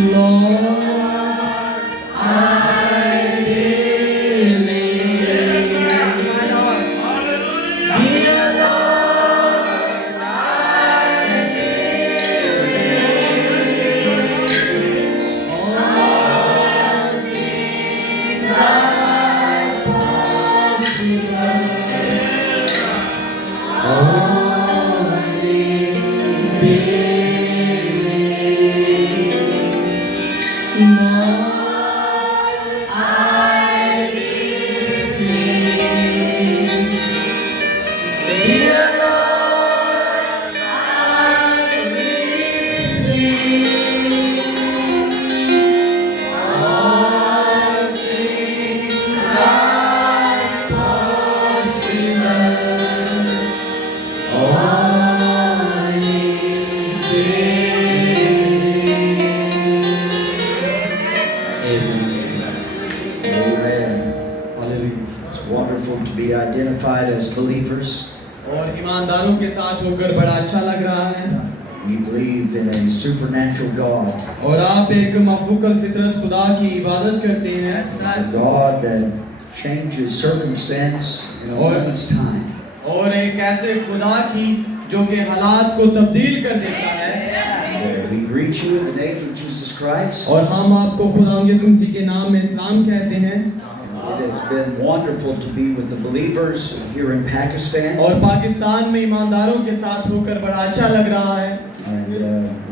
Lord, I believe. Dear Lord, I believe. All things are possible. Only believe. Lord, I receive. Dear Lord, I receive. All things are possible. Only believe. Amen. It's wonderful to be identified as believers. और ईमानदारों के साथ होकर बड़ा अच्छा लग रहा है We believe in a supernatural God, और आप एक मफूकल फितरत खुदा की इबादत करते हैं a God that changes circumstance in a moment's time. और एक ऐसे खुदा की जो कि हालात को तब्दील कर देता है We greet you in the name of Jesus Christ. और हम आपको खुदा यीशु मसीह के नाम में इस्लाम कहते हैं It has been wonderful to be with the believers here in Pakistan. और पाकिस्तान में ईमानदारों के साथ होकर बड़ा अच्छा लग रहा है And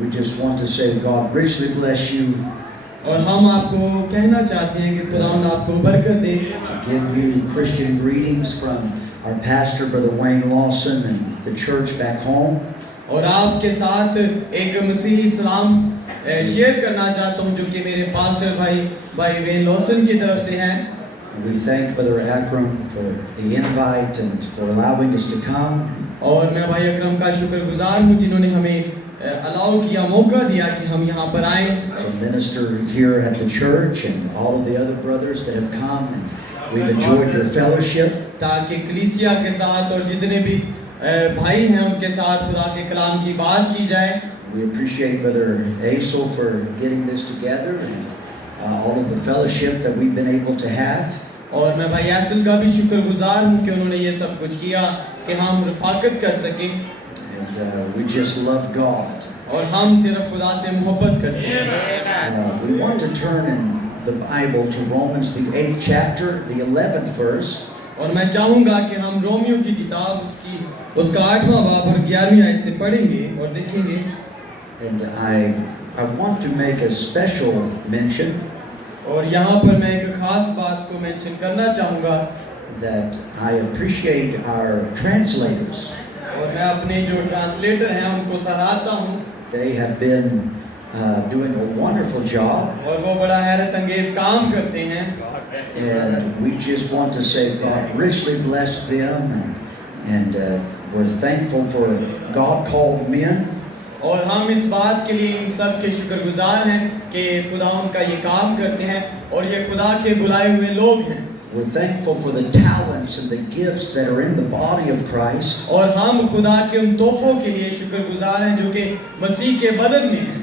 we just want to say God richly bless you, और हम आपको कहना चाहते हैं कि खुदा आपको बरकत दे to give you Christian greetings from our pastor, Brother Wayne Lawson, and the church back home. और आपके साथ एक मसीही सलाम शेयर करना चाहता हूँ जो कि मेरे पास्टर भाई वेन लॉसन की तरफ से हैं And we thank Brother Akram for the invite and for allowing us to come. और मैं भाई अकरम का शुक्रगुजार हूँ जिन्होंने हमें अलाउ किया मौका दिया कि हम यहाँ पर आएं To minister here at the church and all of the other brothers that have come, and we've enjoyed your fellowship. ताकि कलीसिया के साथ और जितने भी भाई हैं उनके साथ खुदा के कलाम की बात की जाए We appreciate Brother Asel for getting this together and all of the fellowship that we've been able to have. और मैं भाई यासिल का भी शुक्रगुजार हूँ कि उन्होंने ये सब कुछ किया कि हम रफाकत कर सकें And we just love God. और हम सिर्फ खुदा से मोहब्बत करते हैं We want to turn in the Bible to Romans, the 8th chapter, the 11th verse. और मैं चाहूँगा कि हम रोमियो की किताब उसका 8वां बाब और 11वीं आयत से पढ़ेंगे और देखेंगे And I want to make a special mention और यहाँ पर मैं एक खास बात को मेंशन करना चाहूँगा that I appreciate our translators. और मैं अपने जो ट्रांसलेटर हैं उनको सराहता हूँ They have been doing a wonderful job, और वो बड़ा हैरत अंगेज काम करते हैं and we just want to say God richly bless them, and we're thankful for God called men. और हम इस बात के लिए इन सब के शुक्रगुजार हैं कि खुदा उनका ये काम करते हैं और ये खुदा के बुलाए हुए लोग हैं We're thankful for the talents and the gifts that are in the body of Christ. और हम खुदा के उन तोहफों के लिए शुक्रगुजार हैं जो कि मसीह के बदन में हैं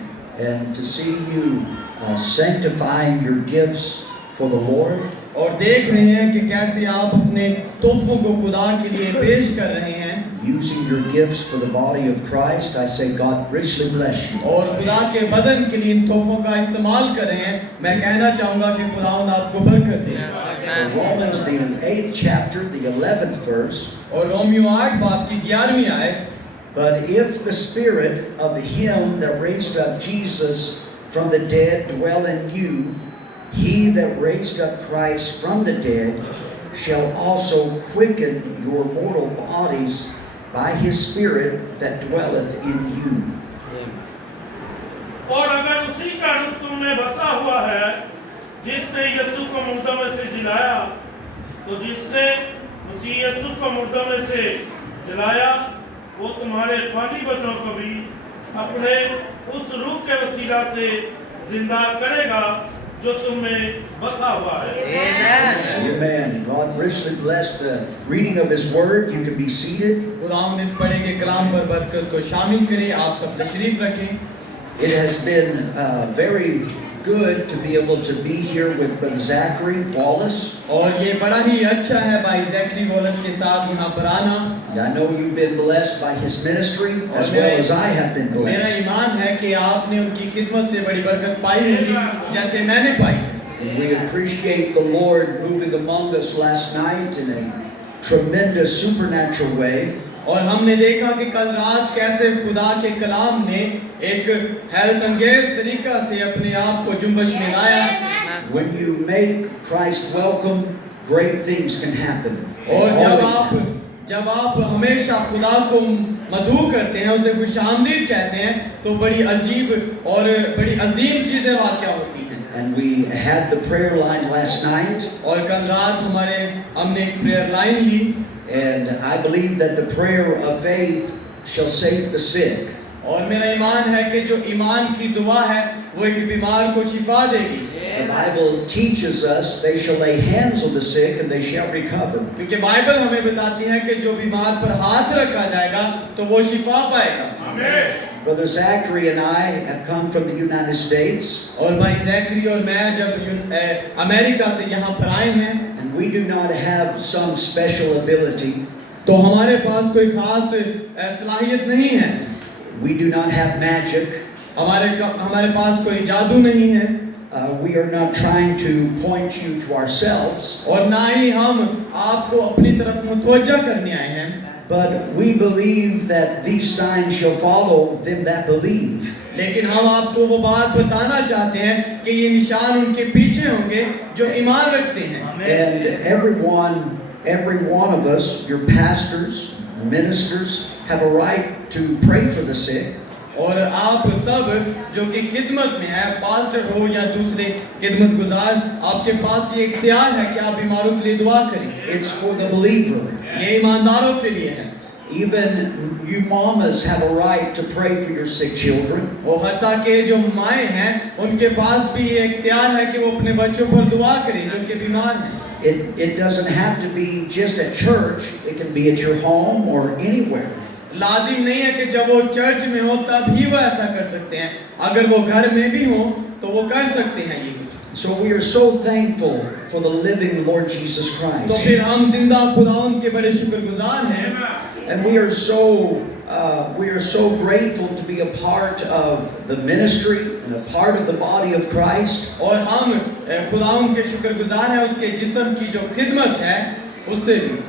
And to see you sanctifying your gifts for the Lord. और देख रहे हैं कि कैसे आप अपने तोहफों को खुदा के लिए पेश कर रहे हैं Using your gifts for the body of Christ, I say God richly bless you. और खुदा के बदन के लिए इन तोहफों का इस्तेमाल कर रहे हैं मैं कहना चाहूँगा कि खुदा आपको बरकत दे So Romans, the 8th chapter, the 11th verse. और रोमियो 8 बाब की 11वीं आयत But if the spirit of him that raised up Jesus from the dead dwell in you, he that raised up Christ from the dead shall also quicken your mortal bodies by his spirit that dwelleth in you. और अगर उसी का रूप तुम में बसा हुआ है जिसने यीशु को मुर्दों में से जिलाया, तो जिसने मसीह यीशु को मुर्दों में से जिलाया वो तुम्हारे फानी बदनों को भी अपने उस रूह के वसीला से जिंदा करेगा जो तुम में बसा हुआ है। Amen. God richly bless the reading of his word. You can be seated. खुदावंद इस पढ़े के कलाम पर बरकत को शामिल करे आप सब तशरीफ रखें It has been very good to be able to be here with Brother Zachary Wallace. और ये बड़ा ही अच्छा है भाई जैकरी वॉलस के साथ यहाँ पर आना। And I know you've been blessed by his ministry as well as I have been मेरा blessed. ईमान है कि आपने उनकी खिदमत से बड़ी बरकत पाई होगी जैसे मैंने पाई। And we appreciate the Lord moving among us last night in a tremendous supernatural way. और हमने देखा कि कल रात कैसे खुदा के कलाम ने एक हैरत अंगेज तरीका से अपने आप को जुम्बश में लाया। When you make Christ welcome, great things can happen. They और always happen. जब आप हमेशा खुदा को मदू करते हैं, उसे खुशामदीद कहते हैं, तो बड़ी अजीब और बड़ी अजीम चीजें वाक़या होती हैं। And we had the prayer line last night. और कल रात हमने एक प्रेयर लाइन ली। And I believe that the prayer of faith shall save the sick. और मेरा ईमान है कि जो ईमान की दुआ है वो एक बीमार को शिफा देगी। The Bible teaches us they shall lay hands on the sick and they shall recover. क्योंकि बाइबल हमें बताती है कि जो बीमार पर हाथ रखा जाएगा तो वो शिफा पाएगा। आमीन। Brother Zachary and I have come from the United States. और भाई जैकरी और मैं जब अमेरिका से यहाँ पर आए हैं, And we do not have some special ability. तो हमारे पास कोई खास सलाहियत नहीं है। We do not have magic. हमारे पास कोई जादू नहीं है। We are not trying to point you to ourselves. और ना ही हम आपको अपनी तरफ मुतवज्जा करने आए हैं। But we believe that these signs shall follow them that believe. लेकिन हम आपको वो बात बताना चाहते हैं कि ये निशान उनके पीछे होंगे जो ईमान रखते हैं। And every one of us, your pastors, ministers, have a right to pray for the sick. और आप सब जो कि खिदमत में है, पास्टर हो या दूसरे खिदमत गुजार, आपके पास ये इख्तियार है कि आप बीमारों के लिए दुआ करें। It's for the believer. ये ईमानदारों के लिए है। Even you mamas have a right to pray for your sick children. और हत्ता के जो माएँ हैं, उनके पास भी ये इख्तियार है कि वो अपने बच्चों पर दुआ करें जो कि बीमार हैं। It doesn't have to be just at church. It can be at your home or anywhere. लाजिम नहीं है कि जब वो चर्च में हो तब ही वो ऐसा कर सकते हैं, अगर वो घर में भी हो तो वो कर सकते हैं ये कुछ। So we are so thankful for the living Lord Jesus तो Christ. फिर हम जिंदा खुदावंद के बड़े शुक्रगुजार हैं। And we are so grateful to be a part of the ministry and a part of the body of Christ. और हम खुदावंद के शुक्रगुजार हैं उसके जिस्म की जो खिदमत है उससे भी।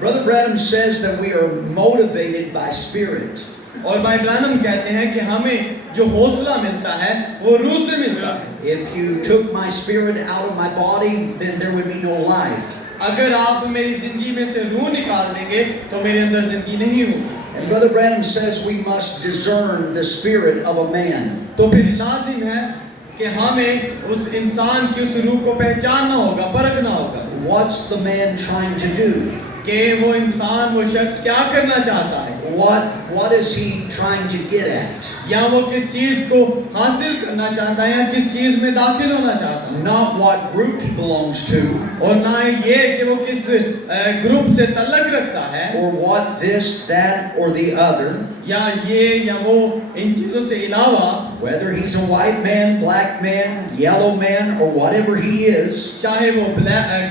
Brother Branham says that we are motivated by spirit. और भाई ब्रानम कहते हैं कि हमें जो हौसला मिलता है वो रूह से मिलता है। If you took my spirit out of my body, then there would be no life. अगर आप मेरी जिंदगी में से रूह निकाल देंगे तो मेरे अंदर जिंदगी नहीं होगी। And Brother Branham says we must discern the spirit of a man. तो फिर लाजिम है कि हमें उस इंसान की उस रूह को पहचानना होगा, परखना होगा। What's the man trying to do? कि वो इंसान, वो शख्स क्या करना चाहता है, What is he trying to get at? या वो किस चीज को हासिल करना चाहता है या किस चीज में दाखिल होना चाहता है। Not what group he belongs to, और ना ये कि वो किस ग्रुप से तल्लक रखता है, or what this, that, or the other. या ये या वो इन चीजों से अलावा, Whether he's a white man, black man, yellow man, or whatever he is, चाहे वो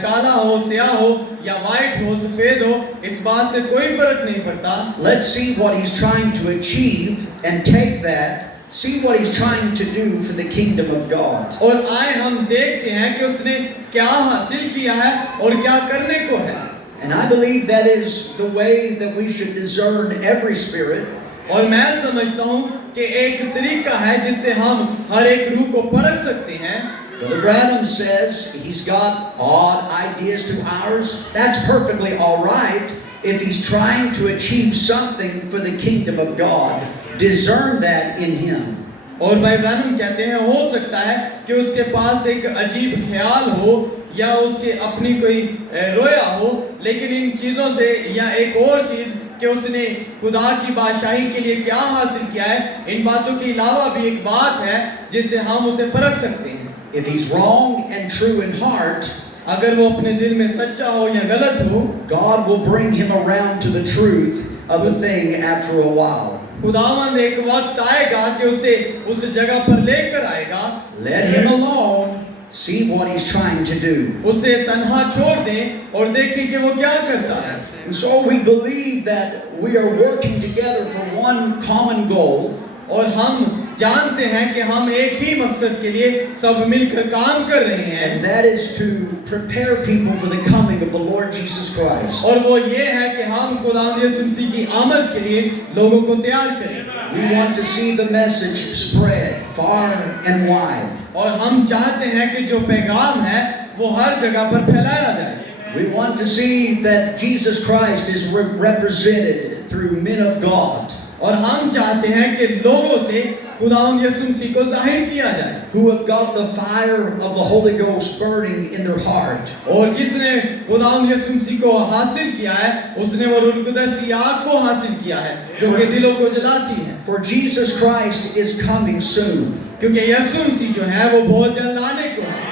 काला हो, स्याह हो या वाइट हो, सफेद हो, इस बात से कोई फर्क नहीं पड़ता। let's see what he's trying to achieve and take that, see what he's trying to do for the kingdom of God. और आए हम देखते हैं कि उसने क्या हासिल किया है और क्या करने को है। And I believe that is the way that we should discern every spirit. और मैं समझता हूँ कि एक तरीका है जिससे हम हर एक रूह को परख सकते हैं। Brother Branham says he's got odd ideas to ours. That's perfectly all right if he's trying to achieve something for the kingdom of God. Discern that in him. और भाई ब्रानम कहते हैं हो सकता है कि उसके पास एक अजीब ख्याल हो या उसके अपनी कोई रोया हो, लेकिन इन चीज़ों से या एक और चीज़ कि उसने खुदा की बादशाही के लिए क्या हासिल किया है, इन बातों के अलावा भी एक बात है जिससे हम उसे परख सकते हैं। If he's wrong and true in heart, अगर वो अपने दिल में सच्चा हो या गलत हो, God will bring him around to the truth of the thing after a while. खुदावंद एक वक्त आएगा कि उसे उस जगह पर लेकर आएगा। Let him alone. See what he's trying to do. उसे तन्हा छोड़ दें और देखें कि वो क्या करता है। And so we believe that we are working together for one common goal. और हम जानते हैं कि हम एक ही मकसद के लिए सब मिलकर काम कर रहे हैं, And that is to prepare people for the coming of the Lord Jesus Christ. और वो ये है कि हम खुदावंद यीशु मसीह की आमद के लिए लोगों को तैयार करें। We want to see the message spread far and wide. और हम चाहते हैं कि जो पैगाम है वो हर जगह पर फैलाया जाए। We want to see that Jesus Christ is represented through men of God और हम चाहते हैं कि लोगों से खुदावंद यीशु मसीह को जाहिर किया जाए, who have got the fire of the Holy Ghost burning in their heart. और जिसने खुदावंद यीशु मसीह को हासिल किया है उसने वो रूह कुदस की आग को हासिल किया है जो कि दिलों को जलाती है। For Jesus Christ is coming soon. क्योंकि यीशु मसीह जो है वो बहुत जल्द आने को है।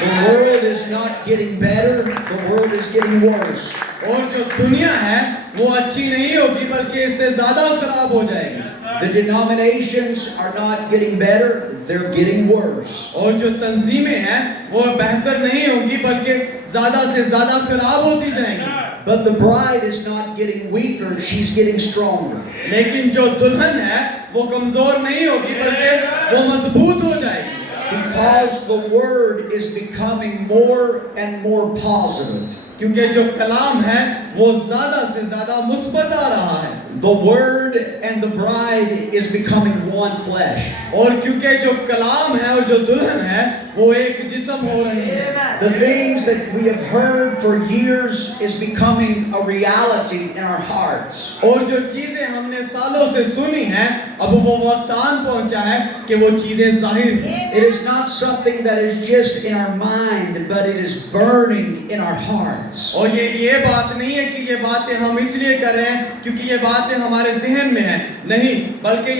The world is not getting better, the world is getting worse. और जो दुनिया है वो अच्छी नहीं होगी बल्कि इससे ज्यादा खराब हो जाएगी। The denominations are not getting better, they're getting worse. और जो तंजीमें हैं वो बेहतर नहीं होंगी बल्कि ज्यादा से ज्यादा खराब होती जाएंगी। But the bride is not getting weaker, she's getting stronger. लेकिन जो दुल्हन है वो कमजोर नहीं होगी बल्कि वो मजबूत हो जाएगी। Because the word is becoming more and more positive. क्योंकि जो कलाम है वो ज्यादा से ज्यादा मुस्बत आ रहा है। The word and the bride is becoming one flesh. और क्योंकि जो कलाम है और जो दुल्हन है वो एक जिस्म हो रहे हैं। The things that we have heard for years is becoming a reality in our hearts. और जो चीजें हमने सालों से सुनी हैं अब वो वक्त आन पहुंचा है कि वो चीजें जाहिर हैं। It is not something that is just in our mind, but it is burning in our hearts. और ये बात नहीं है कि ये बातें हम इसलिए कर रहे हैं क्योंकि ये बातें हमारे जहन में हैं, नहीं, बल्कि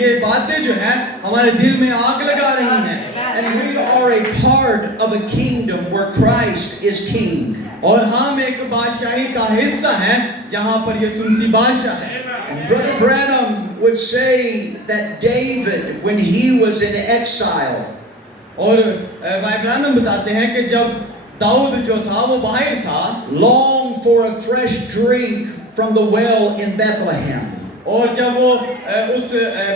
ये बातें जो हैं हमारे दिल में आग लगा रही हैं। And we are a part of a kingdom where Christ is king. और हम एक बादशाही का हिस्सा हैं जहां पर यीशु मसीह बादशाह है। And Brother Branham would say that David, when he was in exile, और भाई ब्रानम बताते हैं कि जब दाऊद जो था वो बाहर था, longed for a fresh drink from the well in Bethlehem. और जब वो उस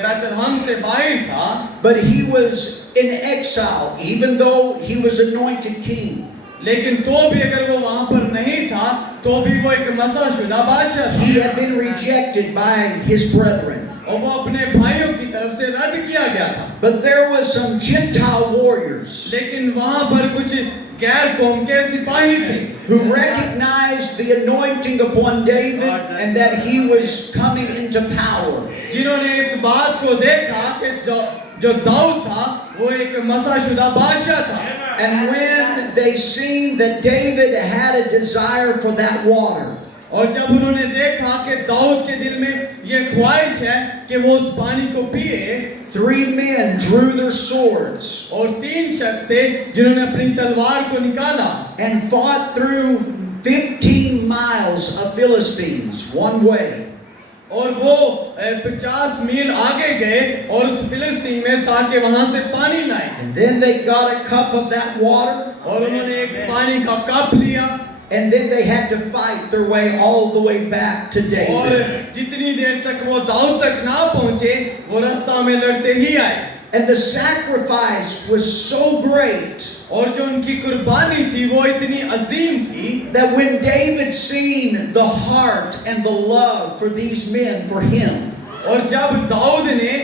बैतलहम से बाहर था, But he was in exile, even though he was anointed king. लेकिन तो भी अगर वो वहां पर नहीं था तो भी वो एक मसाशुदा बादशाह था। He had been rejected by his brethren. और वो अपने भाइयों की तरफ से रद्द किया गया था। But there was some Gentile warriors लेकिन वहां पर कुछ गैर कौम के सिपाही थे who recognized the anointing upon David and that he was coming into power. जिन्होंने इस बात को देखा कि जो दाऊद था वो एक मसाशुदा बादशाह था। And when they seen that David had a desire for that water, और जब उन्होंने देखा कि दाऊद के दिल में ये ख्वाहिश है कि वो उस पानी को पिए, 3 men drew their swords और 3 शख्स थे जिन्होंने अपनी तलवार को निकाला and fought through 15 miles of Philistines one way. और वो 50 मील आगे गए और उस फिलिस्तीन में ताकि वहां से पानी लाए। And then they got a cup of that water, और उन्होंने एक पानी का कप लिया and then they had to fight their way all the way back to और David. जितनी देर तक वो दाऊद तक ना पहुंचे वो रास्ता में लड़ते ही आए। And the sacrifice was so great और जो उनकी कुर्बानी थी वो इतनी अजीम थी that when David seen the heart and the love for these men for him, और जब दाऊद ने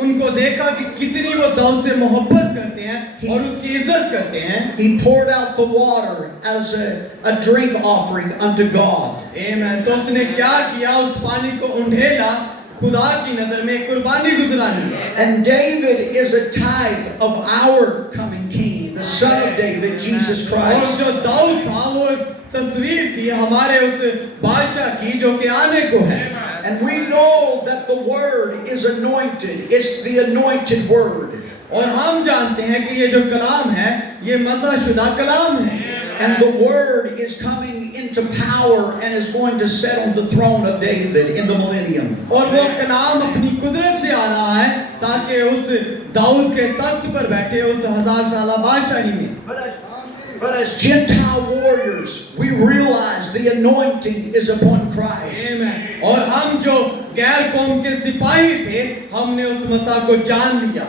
उनको देखा कि कितनी वो दाऊद से मोहब्बत करते हैं और उसकी इज्जत करते हैं, he poured out the water as a drink offering unto God. आमीन। तो उसने क्या किया, उस पानी को उंडेला खुदा की नजर में कुर्बानी गुजरानी। And David is a type of our coming king, the son of David, Jesus और Christ. जो दाऊद था वो तस्वीर थी हमारे उस बादशाह की जो कि आने को है। And we know that the word is anointed. It's the anointed word. और हम जानते हैं कि ये जो कलाम है ये मसाशुदा कलाम है। And the word is coming into power and is going to sit on the throne of David in the millennium. और वो कलाम अपनी कुदरत से आ रहा है ताकि उस दाऊद के तख्त पर बैठे उस 1000 साला बादशाही में। But as Gentile warriors, we realize the anointing is upon Christ. आमीन। और हम जो गैर कौम के सिपाही थे, हमने उस मसा को जान लिया।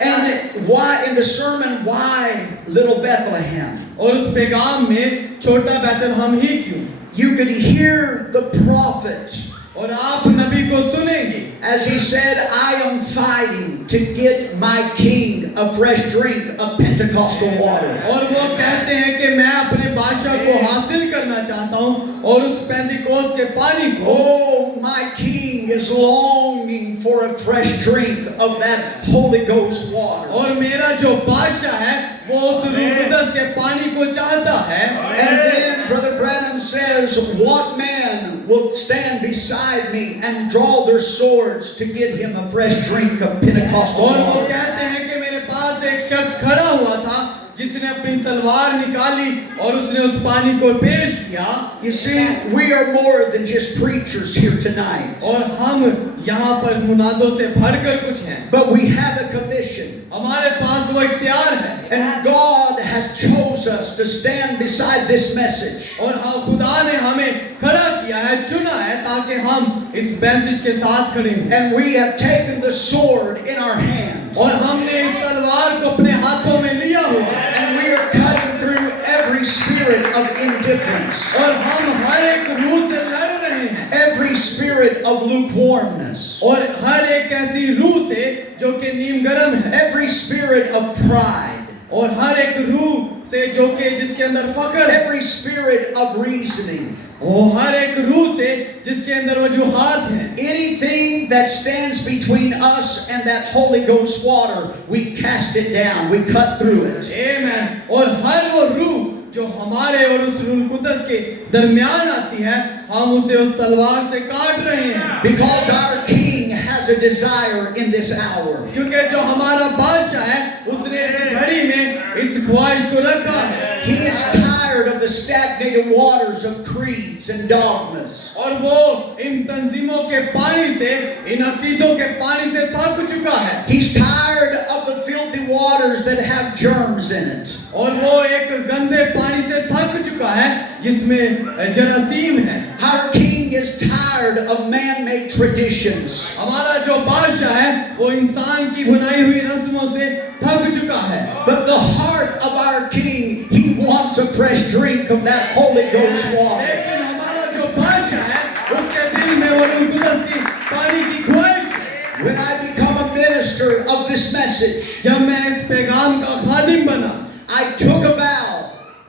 And why in the sermon, why little Bethlehem? और उस पैगाम में छोटा बैतलहम ही क्यों? You could hear the prophet और आप नबी को सुनेंगे as he said, I am fighting to get my king a fresh drink of Pentecostal water. और वो कहते हैं कि मैं अपने बादशाह को हासिल करना चाहता हूँ और उस पेंतिकोस्त के पानी को Oh, my king is longing for a fresh drink of that Holy Ghost water. और मेरा जो बादशाह है वो उस रूह कुदस के पानी को चाहता है। And then Brother Branham says, what man will stand beside me and draw their swords to get him a fresh drink of Pentecostal और वो water? कहते हैं कि मेरे पास एक शख्स खड़ा हुआ था जिसने अपनी तलवार निकाली और उसने उस पानी को पेश किया। You see, we are more than just preachers here tonight. और हम यहाँ पर मुनादों से भरकर कुछ हैं। But we have a commission. हमारे पास वो इख्तियार है। And God has chose us to stand beside this message. और हाँ खुदा ने हमें खड़ा किया है, चुना है ताकि हम इस मैसेज के साथ खड़े हों। And we have taken the sword in our hands. और हमने इस तलवार को अपने हाथों में लिया हुआ है। And we are cutting through every spirit of indifference. और हम हर एक रूह से लड़ रहे हैं। Every spirit of lukewarmness. और हर एक ऐसी रूह से जो कि नीम गरम है। Every spirit of pride. और हर एक रूह से जो कि जिसके अंदर फक्र है। Every spirit of reasoning. और हर एक रूह से जिसके अंदर वजूहात हैं। Anything that stands between us and that Holy Ghost water, we cast it down, we cut through it. आमीन। और हर वो रूह जो हमारे और उस रूह कुदस के दरमियान आती है, हम उसे उस तलवार से काट रहे हैं। Because our King has a desire in this hour. क्योंकि जो हमारा बादशाह है, उसने इस घड़ी में इस ख्वाहिश को रखा है। He is tired of the stagnated waters of creeds and dogmas. और वो इन तंजीमों के पानी से, इन अकीदों के पानी से थक चुका है। He's tired of the filthy waters that have germs in it. और वो एक गंदे पानी से थक चुका है जिसमें जरासीम है। Our King is tired of man-made traditions. हमारा जो बादशाह है वो इंसान की बनाई हुई रस्मों से थक चुका है। But the heart of our King, he wants a fresh drink of that Holy Ghost water. लेकिन हमारा जो बादशाह है उसके दिल में वो रूह कुदस की पानी की ख्वाहिश है। When I become a minister of this message, जब मैं इस पैगाम का खादिम बना I took a vow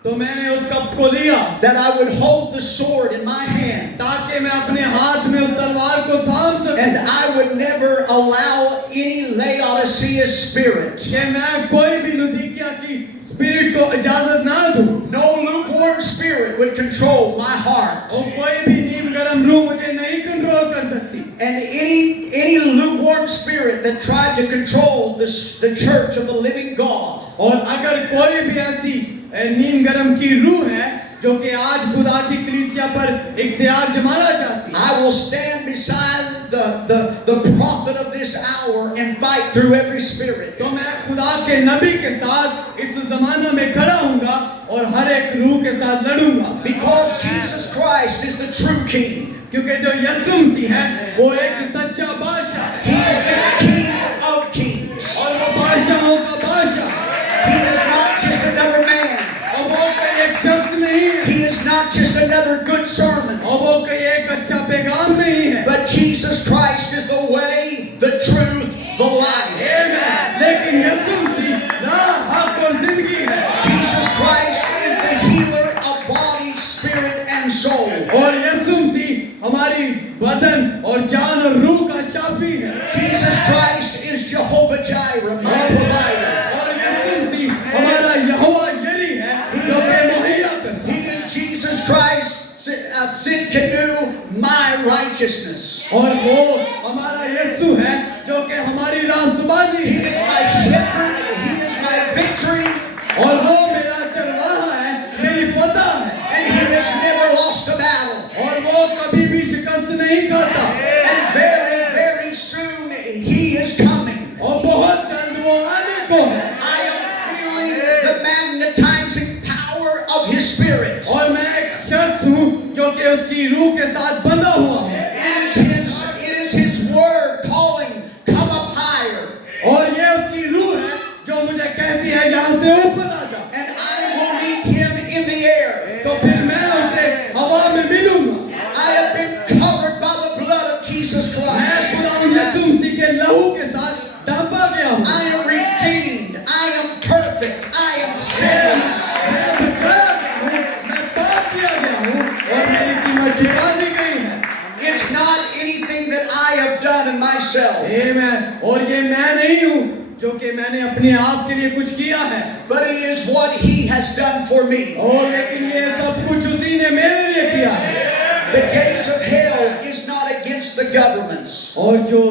तो मैंने उस कप को लिया that I would hold the sword in my hand ताकि मैं अपने हाथ में उस तलवार को थाम सकूं and I would never allow any Laodicea spirit, कि मैं कोई भी लुदीकिया की स्पिरिट को इजाजत ना दूं। no lukewarm spirit would control my heart. और कोई भी नीम गरम रूह मुझे नहीं कंट्रोल कर सकती। And any lukewarm spirit that tried to control the church of the living God, और अगर कोई भी ऐसी नीम गरम की रूह है जो कि आज खुदा की कलीसिया पर इख्तियार जमाना चाहती है, I will stand beside the prophet of this hour and fight through every spirit. तो मैं खुदा के नबी के साथ इस जमाना में खड़ा हूँगा और हर एक रूह के साथ लड़ूंगा। Because Jesus Christ is the true King. क्योंकि जो यीशु मसीह है वो एक सच्चा बादशाह है। He is the King of kings. और वो बादशाहों का बादशाह है। He is not just another man. और वो कोई एक शख्स नहीं है। He is not just another good sermon. और वो कोई एक अच्छा पैगाम नहीं है। But Jesus Christ is the way, the truth, the life. आमीन। लेकिन यीशु मसीह राह, हक और जिंदगी है। Jesus Christ is the healer of body, spirit, and soul. और यीशु मसीह हमारी बदन और जान और रूह का शाफी है। Jesus Christ is Jehovah Jireh, my provider. और यीशु मसीह हमारा यहोवा यरी है जो कि मुहैया करता है। He is Jesus Christ, Sid Canoe, my righteousness. और वो हमारा यीशु है जो कि हमारी रास्तबाजी He है। is my shepherd, he is my victory. और वो मेरा चरवाहा है, मेरी magnetizing power of His Spirit. और मैं एक शख्स हूँ जो कि उसकी रूह के साथ बंधा हुआ हूँ It is His word calling, come up higher. और ये उसकी रूह है जो मुझे कहती है यहाँ से ऊपर आ जा And I will meet Him in the air. तो फिर मैं उसे हवा में मिलूंगा I have been covered by the blood of Jesus मैं Christ. खुदा यीशु मसीह के लहू के साथ ढांपा गया हूँ I am redeemed. I am perfect. I am sinless. मैं बचाया गया हूँ मैं पाप किया गया हूँ और मेरी कीमत चुका दी गई है It's not anything that I have done in myself, आमीन और ये मैं नहीं हूँ जो कि मैंने अपने आप के लिए कुछ किया है but it is what He has done for me. और लेकिन ये सब कुछ उसी ने मेरे लिए किया है The gates of hell is not against the governments. और जो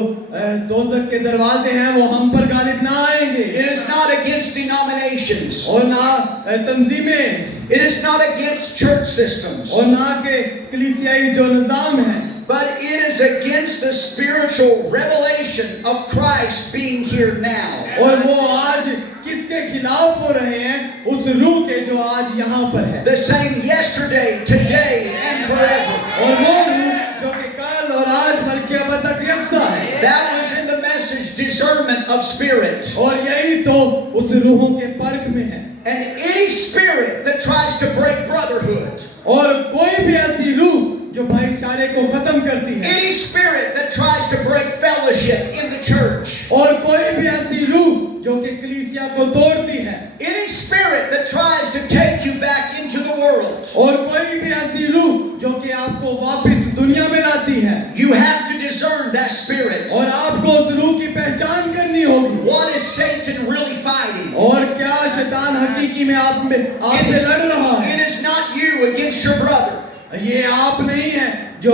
दोज़ख के दरवाजे हैं वो हम पर गालिब ना आएंगे It is not against denominations. और ना तंजीमें It is not against church systems. और ना के कलीसियाई जो निज़ाम है But it is against the spiritual revelation of Christ being here now. और वो आज किसके खिलाफ हो रहे हैं उस रूह के जो आज यहाँ पर है The same yesterday, today, and forever. और वो रूह जो कि कल और आज बल्कि अब तक यकसा है That was in the message, discernment of spirit. और यही तो उस रूहों के परख में है And any spirit that tries to break brotherhood, और कोई भी ऐसी रूह जो भाईचारे को खत्म करती है any spirit that tries to break fellowship in the church, और कोई भी ऐसी रूह जो कि कलीसिया को तोड़ती है any spirit that tries to take you back into the world, और कोई भी ऐसी रूह जो कि आपको वापस दुनिया में लाती है you have to discern that spirit. और आपको उस रूह की पहचान करनी होगी What is Satan really fighting? और क्या शैतान हकीकी में आपसे लड़ रहा है It is not you against your brother. ये आप नहीं है जो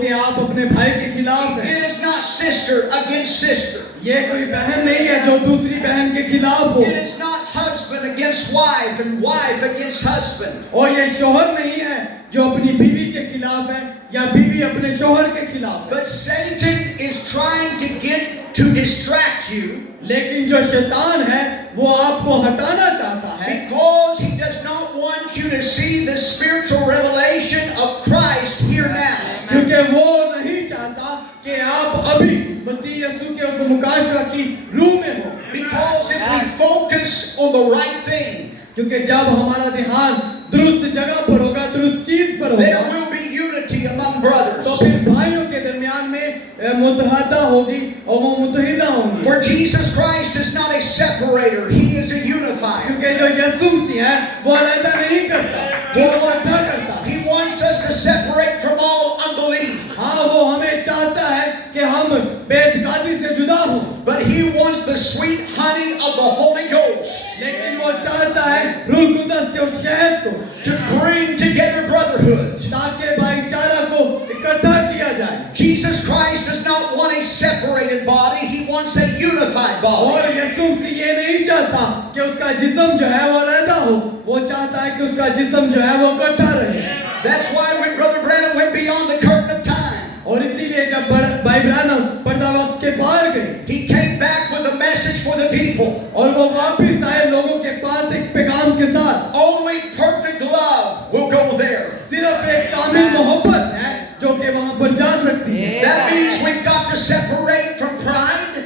कि आप अपने भाई के खिलाफ है It is not sister against sister. ये कोई बहन नहीं है जो दूसरी बहन के खिलाफ हो It is not husband against wife and wife against husband. और ये शोहर नहीं है जो अपनी बीवी के खिलाफ है या बीवी अपने शोहर के खिलाफ है But Satan is trying to get to distract you लेकिन जो शैतान है वो आपको हटाना चाहता है because he does not want you to see the spiritual revelation of Christ here now. क्योंकि वो नहीं चाहता कि आप अभी मसीह यीशु के उस मुकाशवा की रूह में हो Because if we focus on the right thing, क्योंकि जब हमारा ध्यान दुरुस्त जगह पर होगा दुरुस्त चीज पर there होगा will be unity among तो brothers. फिर भाइयों के दरमियान में मुत्तहदा होगी और वो मुत्तहिदा होंगी For Jesus Christ is not a separator, He is a unifier. क्योंकि जो यीशु मसीह है वो अलग नहीं करता वो इकट्ठा करता है He wants us to separate from all unbelief. हाँ वो हमें चाहता है कि हम बेइत्कादी से जुदा हों But He wants the sweet honey of the Holy Ghost लेकिन वो चाहता है रूह कुदस के उस शहद को to bring together brotherhood. ताकि भाईचारा को इकट्ठा किया जाए Jesus Christ does not want a separated body, He wants a unified body. और यीशु मसीह ये नहीं चाहता कि उसका जिस्म जो है वो अलग हो वो चाहता है कि उसका जिस्म जो है वो इकट्ठा रहे That's why when Brother Branham went beyond the curtain of time, और इसीलिए जब भाई ब्रानम पर्दा वक्त के पार गए he came back with a message for the people. और वो वापस आए लोगों के पास एक पैगाम के साथ Only perfect love will go there. सिर्फ एक कामिल मोहब्बत है जो कि वहां पर जा सकती है That means we've got to separate from pride.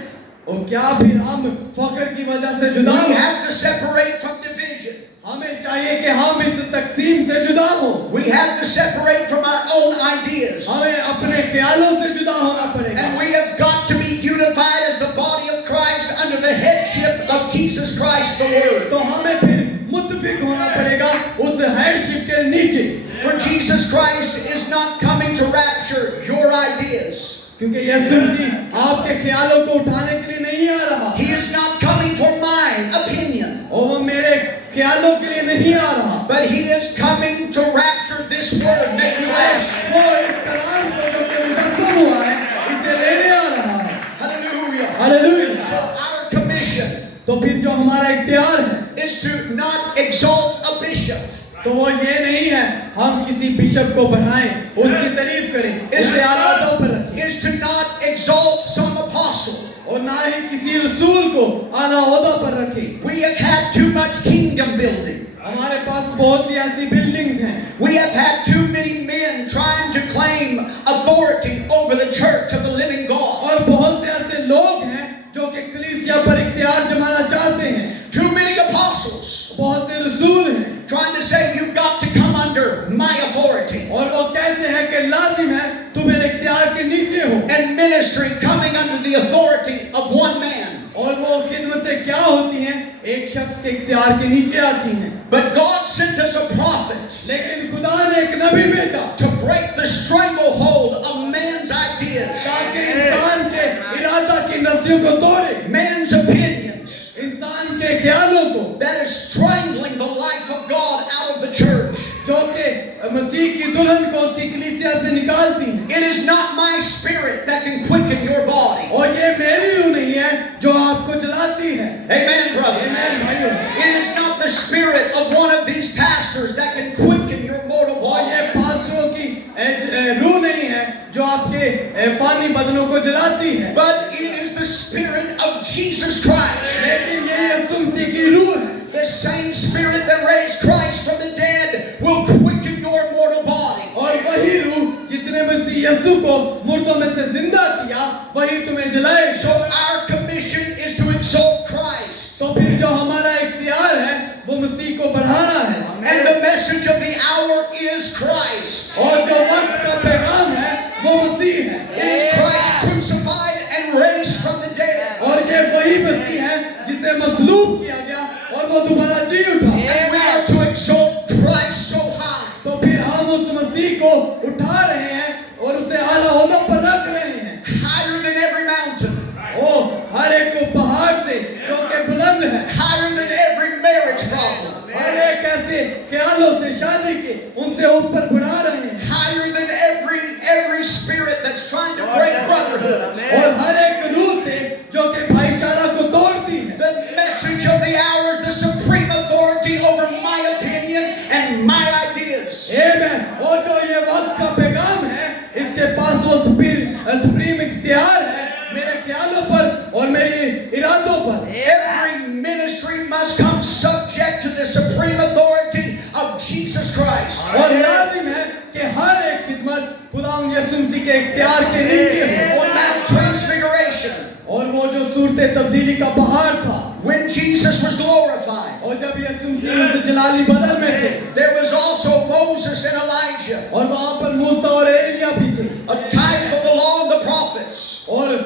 और क्या फिर हम फकर की वजह से जुदा We हो have to separate from division. हमें चाहिए कि हम इस तकसीम से जुदा हो We have to separate from our own ideas. हमें अपने ख्यालों से जुदा होना पड़ेगा And we have got to be unified as the body of Christ under the headship of Jesus Christ the Word. तो हमें फिर मुत्तफिक होना पड़ेगा उस हेडशिप के नीचे For Jesus Christ is not coming to rapture your ideas. क्योंकि यीशु मसीह आपके ख्यालों को उठाने के लिए नहीं आ रहा He is not coming for my opinion. और वो मेरे ख्यालों के लिए नहीं आ रहा But He is coming to rapture this word made flesh. वो इस कलाम को जो कि मुकद्दम हुआ है इसे लेने आ रहा है Hallelujah. Hallelujah So our commission तो फिर जो हमारा इख्तियार है is to not exalt a bishop. तो वो ये नहीं है हम किसी बिशप को बढ़ाएं उसकी तारीफ करें उसके आलातों पर रखें Is to not exalt some apostle. और ना ही किसी रसूल को आला ओहदा पर रखें We have had too much kingdom building. बहुत सी ऐसी बिल्डिंग्स हैं We have had too many men trying to claim authority over the church of the living God. और बहुत से ऐसे लोग हैं जो कि कलीसिया पर इख्तियार जमाना चाहते हैं Too many apostles बहुत से रसूल हैं trying to say you've got to come under my authority. और वो कहते हैं कि लाजिम है तुम मेरे इख्तियार के नीचे हो And ministry coming under the authority of one man. और वो खिदमतें क्या होती हैं एक शख्स के इख्तियार के नीचे आती हैं But God sent us a prophet लेकिन खुदा ने एक नबी भेजा to break the stranglehold of man's ideas, ताकि इंसान के इरादा की नस्यों को तोड़े man's opinions, इंसान के ख्यालों को that is strangling the life of God out of the church. जो कि मसीह की दुल्हन को उसकी कलीसिया से निकालती हैं It is not my spirit that can quicken your body. और ये मेरी रूह नहीं है जो आपको जलाती है Amen, brother. आमीन भाइयों It is not the spirit of one of these pastors that can quicken your mortal और ये body. पास्टरों की रूह नहीं है जो आपके फानी बदनों को जलाती है But it is the spirit of Jesus Christ. लेकिन ये यीशु मसीह की रूह है The same spirit that raised Christ from the dead will quicken your mortal body. और वही रूह जिसने मसीह यीशु को मुर्दों में से जिंदा किया वही तुम्हें जलाए So our commission is to exalt Christ. तो फिर जो हमारा इख्तियार है वो मसीह को बढ़ाना है And the message of the hour is Christ. और जो वक्त का पैगाम है वो मसीह है It is Christ crucified and raised from the dead. और ये वही मसीह है जिसे मसलूब किया गया और वो दोबारा जी उठा And we are to exalt Christ so high तो फिर हम उस मसीह को उठा रहे हैं और उसे आला ओहदा पर रख रहे हैं higher than every mountain, ओ हर एक को पहाड़ से जो कि बुलंद है higher than every marriage problem, हर एक ऐसे ख्यालों से शादी के उनसे ऊपर बढ़ा रहे हैं higher than every spirit that's trying to break brotherhood. और हर एक रूह से जो कि भाईचारा को तोड़ती है The message of the hour is the supreme authority over my opinion and my ideas. आमीन और जो ये वक्त का पैगाम है इसके पास वो सुप्रीम इख्तियार है मेरे ख्यालों पर और मेरे इरादों पर Every ministry must come subject to the supreme authority of Jesus Christ. और लाजिम है कि हर एक खिदमत खुदावंद यीशु मसीह के इख्तियार के नीचे हो On Mount Transfiguration, और वो जो सूरत तब्दीली का पहाड़ था when Jesus was glorified, और जब यीशु मसीह उस जलाली बदल में थे there was also Moses and Elijah, और वहां पर मूसा और एलिया भी थे a type of the law and the prophets. और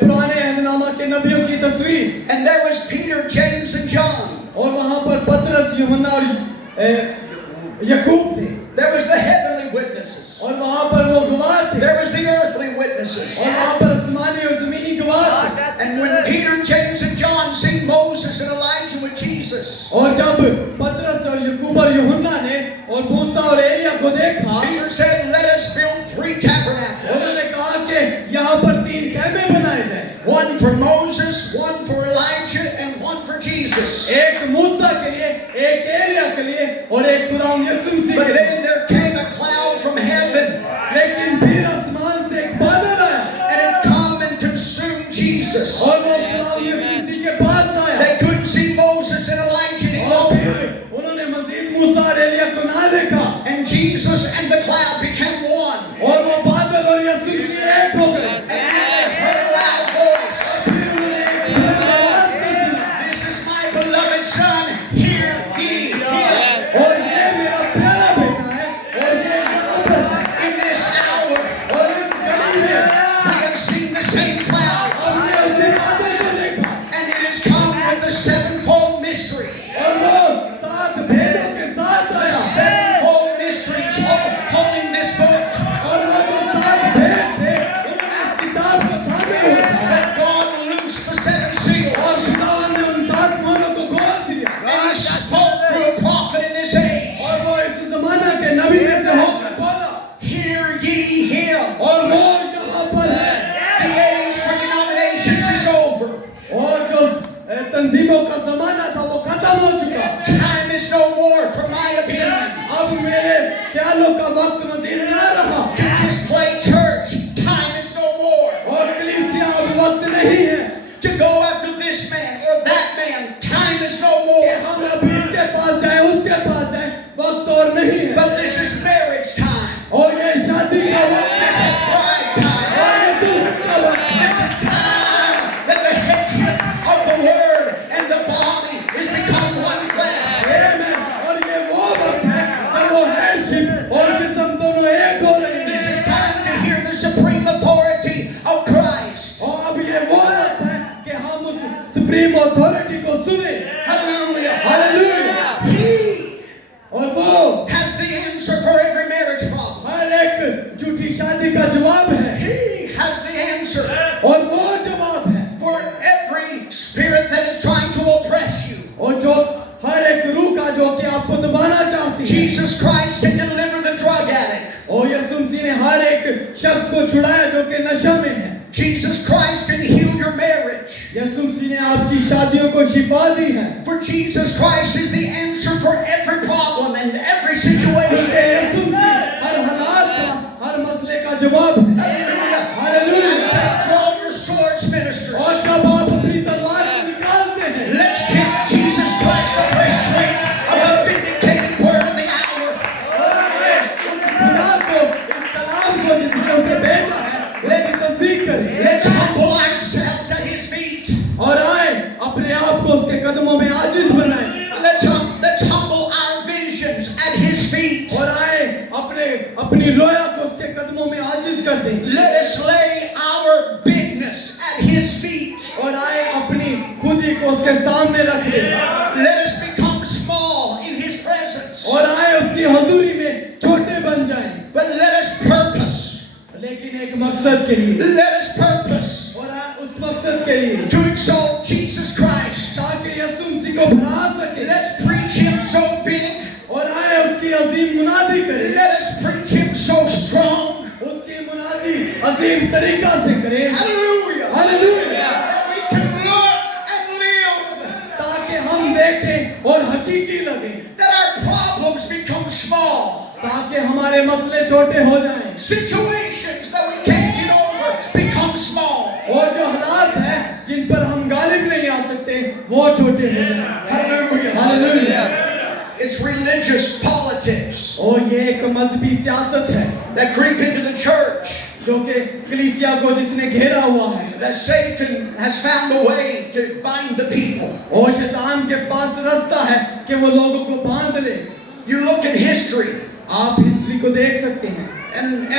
पुराने अहदनामा के नबियों की तस्वीर And there was Peter, James, and John. और वहां पर पतरस यूहन्ना और याकूब थे There was the heavenly witnesses. और वहां पर वो गवाह थे There was the earthly witnesses. और वहां पर आसमानी और जमीनी गवाह थे And when Peter, James, and John seen Moses and Elijah with Jesus, और जब पतरस और याकूब और यूहन्ना ने और मूसा और एलिया को देखा Peter said, "Let us build 3 tabernacles. उन्होंने कहा कि यहाँ पर 3 खेमे बनाए जाएं One for Moses, one for Elijah, and one for Jesus." एक मूसा के लिए एक एलिया के लिए और एक खुदावंद यीशु मसीह But के लिए then there came a cloud from heaven, लेकिन फिर आसमान से एक बादल आया and it come and consumed Jesus. और वो खुदावंद यीशु मसीह के पास आया They couldn't see Moses and Elijah any और longer. फिर उन्होंने मजीद मूसा और एलिया को ना देखा And Jesus and the cloud became one. और वो बादल और यीशु मसीह एक हो गए And then they heard a loud voice. फिर उन्होंने एक बुलंद आवाज को सुना "This is my beloved Son, hear ye him." और ये मेरा प्यारा बेटा है और ये यहाँ पर है In this hour, और इस घड़ी में we have seen the same cloud, हमने उसी बादल को देखा and it has come with the sevenfold mystery. और वो 7 भेदों के साथ The आया sevenfold mystery holding this book. और वो जो 7 भेद थे उन्होंने इस किताब को थामे हुए था But God loosed the 7 seals, और खुदावंद ने उन 7 मोहरों को खोल दिया and He spoke through a prophet in this age. और वो इस जमाना के नबी में से होकर बोला Hear ye him. और वो यहाँ पर है The age for denominations is over. और जो तंजीमों का जमाना था वो खत्म हो चुका Time is no more for my opinion. अब मेरे ख्यालों का वक्त मजीद न रहा To display church, time is no more. और कलीसिया अब वक्त नहीं है To go after this man or that man, time is no कि more. हम अभी इसके पास जाएं उसके पास जाएं नहीं है, but this is marriage time. और ये शादी का वक्त This है, is bride time. और ये दुल्हन का वक्त है। This is time that the headship of the word and the body is become one flesh. Amen. और ये वो वक्त है जब वो headship और जिस्म दोनों एक हो रहे This हैं। is time to hear the supreme authority of Christ. और अब ये वो वक्त है कि हम उस सुप्रीम अथॉरिटी को सुने। Hallelujah. हालेलुया। He और वो has the answer for every marriage problem. हर एक झूठी शादी का जवाब है, He has the answer और वो जवाब है, for every spirit that is trying to oppress you. और जो हर एक रूह का जो कि आपको दबाना चाहती है। Jesus Christ can deliver the drug addict. और यीशु मसीह ने हर एक शख्स को छुड़ाया जो कि नशा में है। Jesus Christ can heal your marriage. यीशु मसीह ने आपकी शादियों को शिफा दी है। For Jesus Christ is the answer for every problem and every क्योंकि situation. यीशु मसीह हर हालात का, हर मसले का जवाब है। Hallelujah. Hallelujah. I say, draw your swords, ministers. और जब आप अपनी तलवार को निकालते हैं, Let's give Jesus Christ a fresh drink of the vindicating word of the hour. और आए उस खुदा को, इस कलाम को जिसने उसे भेजा है, उसकी तस्दीक करें। Let's humble ourselves at His feet. और आए अपने आप को उसके कदमों में आजिज बनाएं। Let's humble our visions at His feet. और आए अपनी रोया को उसके कदमों में आजिज कर दें। Let us lay our bigness at His feet. और आए अपनी खुदी को उसके सामने रख दें। Let us become small in His presence. और आए उसकी हजूरी में छोटे बन जाएं, But let us purpose. लेकिन एक मकसद के लिए। Let us purpose और आए उस मकसद के लिए to exalt Jesus Christ. ताकि यीशु मसीह को बढ़ा सके। Let's preach Him so big. और आए उसकी अजीम मुनादी करें, Let us preach Him so strong. उसकी मुनादी अजीम तरीका से करें। Hallelujah. Hallelujah. That we can look and live. ताकि हम देखें और हकीकी लगें, That our problems become small. ताकि हमारे मसले छोटे हो जाएं, Situations that we can't get over become small. और जो हालात हैं जिन पर हम गालिब नहीं आ सकते वो छोटे हो जाएं। Hallelujah. Hallelujah. It's religious politics और ये एक मजहबी सियासत है that creep into the church. जो कि कलीसिया को जिसने घेरा हुआ है, That Satan has found a way to bind the people. और शैतान के पास रास्ता है कि वो लोगों को बांध ले। You look at history, आप हिस्ट्री को देख सकते हैं,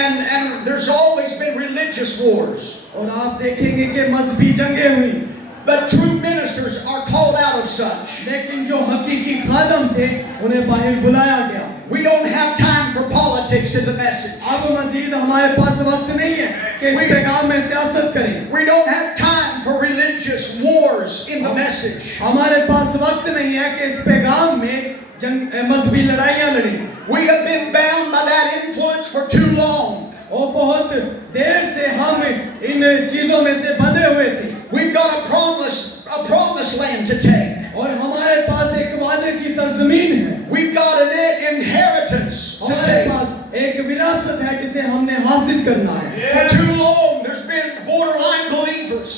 and there's always been religious wars. और आप देखेंगे कि मजहबी जंगें हुई, But true ministers are called out of such. लेकिन जो हकीकी खादम थे उन्हें बाहर बुलाया गया। We don't have time for politics in the message. अब मजीद हमारे पास वक्त नहीं है कि इस पैगाम में सियासत करें। We don't have time for religious wars in the message. हमारे पास वक्त नहीं है कि इस पैगाम में मजहबी लड़ाइयाँ लड़ें। We have been bound by that influence for too long. और बहुत देर से हम इन चीजों में से बंधे हुए थे, We've got a promised land to take. और हमारे पास एक वादे की सरजमीन है, We've got an inheritance to हमारे take. पास एक विरासत है जिसे हमने हासिल करना है। For too long, there's been borderline believers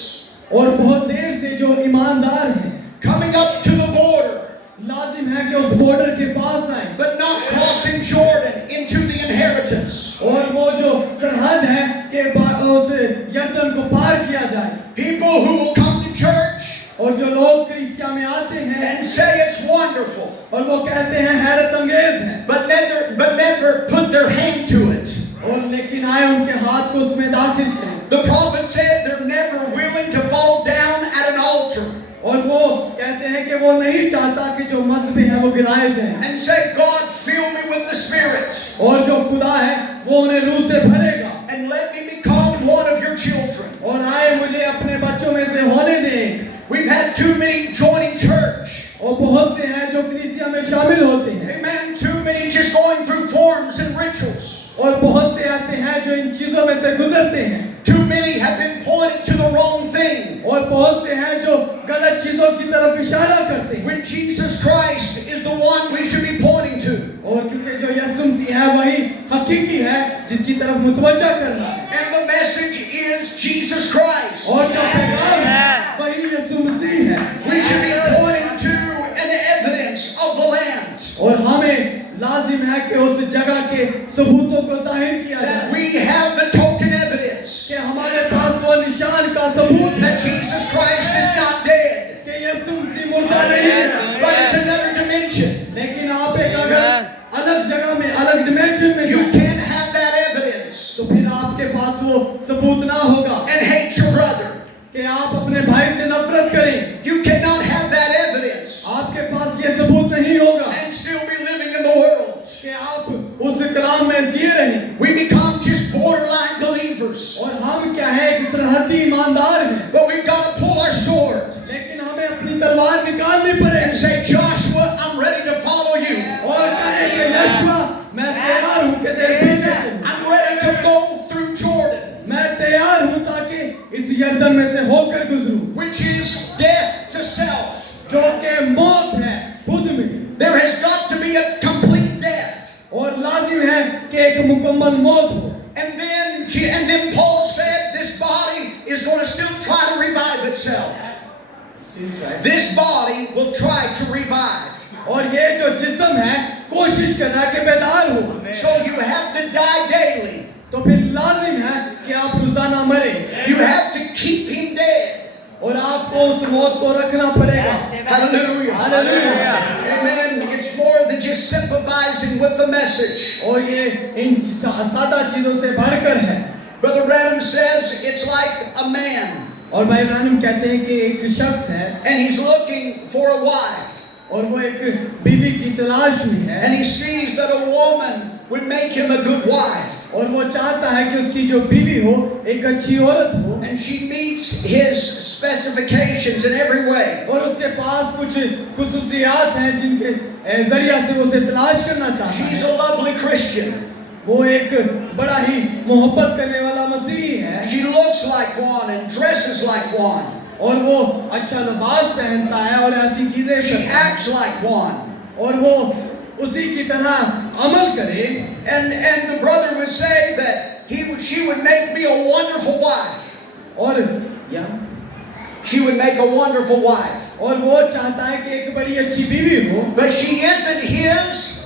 और बहुत देर से जो ईमानदार हैं coming up to the border, लाजिम है कि उस बॉर्डर के पास आए, but not crossing Jordan into the inheritance. और वो जो सरहद है कि उस यर्दन को पार किया जाए। People who will come to church और जो लोग कलीसिया में आते हैं and say it's wonderful, और वो कहते हैं हैरत अंगेज है, but never put their hand to it. और लेकिन आए उनके हाथ को उसमें दाखिल करें। The prophet said they're never willing to fall down at an altar और वो कहते हैं कि वो नहीं चाहता कि जो मज़हब है वो गिराए जाएं, and say, God, fill me with the Spirit और जो खुदा है वो उन्हें रूह से भरेगा, and let me become one of your children. और आए मुझे अपने बच्चों में से होने दें। We've had too many joining church. और बहुत से हैं जो कलीसिया में शामिल होते हैं, Amen. Too many just going through forms and rituals. और बहुत से ऐसे हैं जो इन चीजों में से गुजरते हैं, Too many have been pointing to the wrong thing, और बहुत से हैं जो गलत चीजों की तरफ इशारा करते हैं, when Jesus Christ is the one we should be pointing to. और क्योंकि जो यीशु मसीह है वही हकीकी है जिसकी तरफ मुतवज्जा करना है, And the message is Jesus Christ. और जो पैगाम है वही यीशु मसीह है, We should be pointing to an evidence of the land. और हमें लाजिम है कि उस जगह के सबूतों को जाहिर किया that जाए we have the token evidence कि हमारे पास वो निशान का सबूत है that Jesus Christ is not dead, कि यीशु मसीह मुर्दा नहीं है, but it's another dimension. लेकिन आप एक अगर अलग जगह में अलग डिमेंशन में You हैं, can't have that evidence तो फिर आपके पास वो सबूत ना होगा and hate your brother. कि आप अपने भाई से नफरत करें, You cannot have that evidence आपके पास ये सबूत नहीं होगा and still be living in the world. कि आप उस कलाम में जी रहे हैं। We become just borderline believers, और हम क्या है कि सरहदी ईमानदार हैं, but we've got to pull our sword लेकिन हमें अपनी तलवार निकालनी पड़ेगी and say, Joshua, I'm ready to follow you. और कहें कि यहोशुआ मैं तैयार हूं कि तेरे पीछे चलूं, I'm ready to go through Jordan, मैं तैयार हूं ताकि इस यरदन में से होकर गुजरूं, which is death to self. जो कि मौत है खुद में, There has got to be a complete death. और लाजिम है कि एक मुकम्मल मौत हो। And then Paul said this body is going to still try to revive itself. This body will try to revive. और ये जो जिस्म है कोशिश कर रहा है कि बेदार हो, So you have to die daily. तो फिर लाजिम है कि आप रोजाना मरें You have to keep him dead. और आपको उस मौत को रखना पड़ेगा। Hallelujah. Hallelujah. Amen. It's more than just sympathizing with the message. और ये इन सादा चीजों से बढ़कर है। Brother Branham says it's like a man और भाई ब्रानम कहते हैं कि एक शख्स है and he's looking for a wife और वो एक बीवी की तलाश में है and he sees that a woman would make him a good wife. और वो चाहता है कि उसकी जो बीवी हो एक अच्छी औरत हो And she meets his specifications in every way. और उसके पास कुछ खुसूसियात हैं जिनके जरिया से वो उसे तलाश करना चाहता She's है। a lovely Christian. वो एक बड़ा ही मोहब्बत करने वाला मसीही है She looks like one and dresses like one. और वो अच्छा लिबास पहनता है और ऐसी चीजें She करता है acts like one. और वो उसी की तरह अमल करे। And the brother would say that she would make me a wonderful wife. और या She would make a wonderful wife. और वो चाहता है कि एक बड़ी अच्छी बीवी हो। But she isn't his.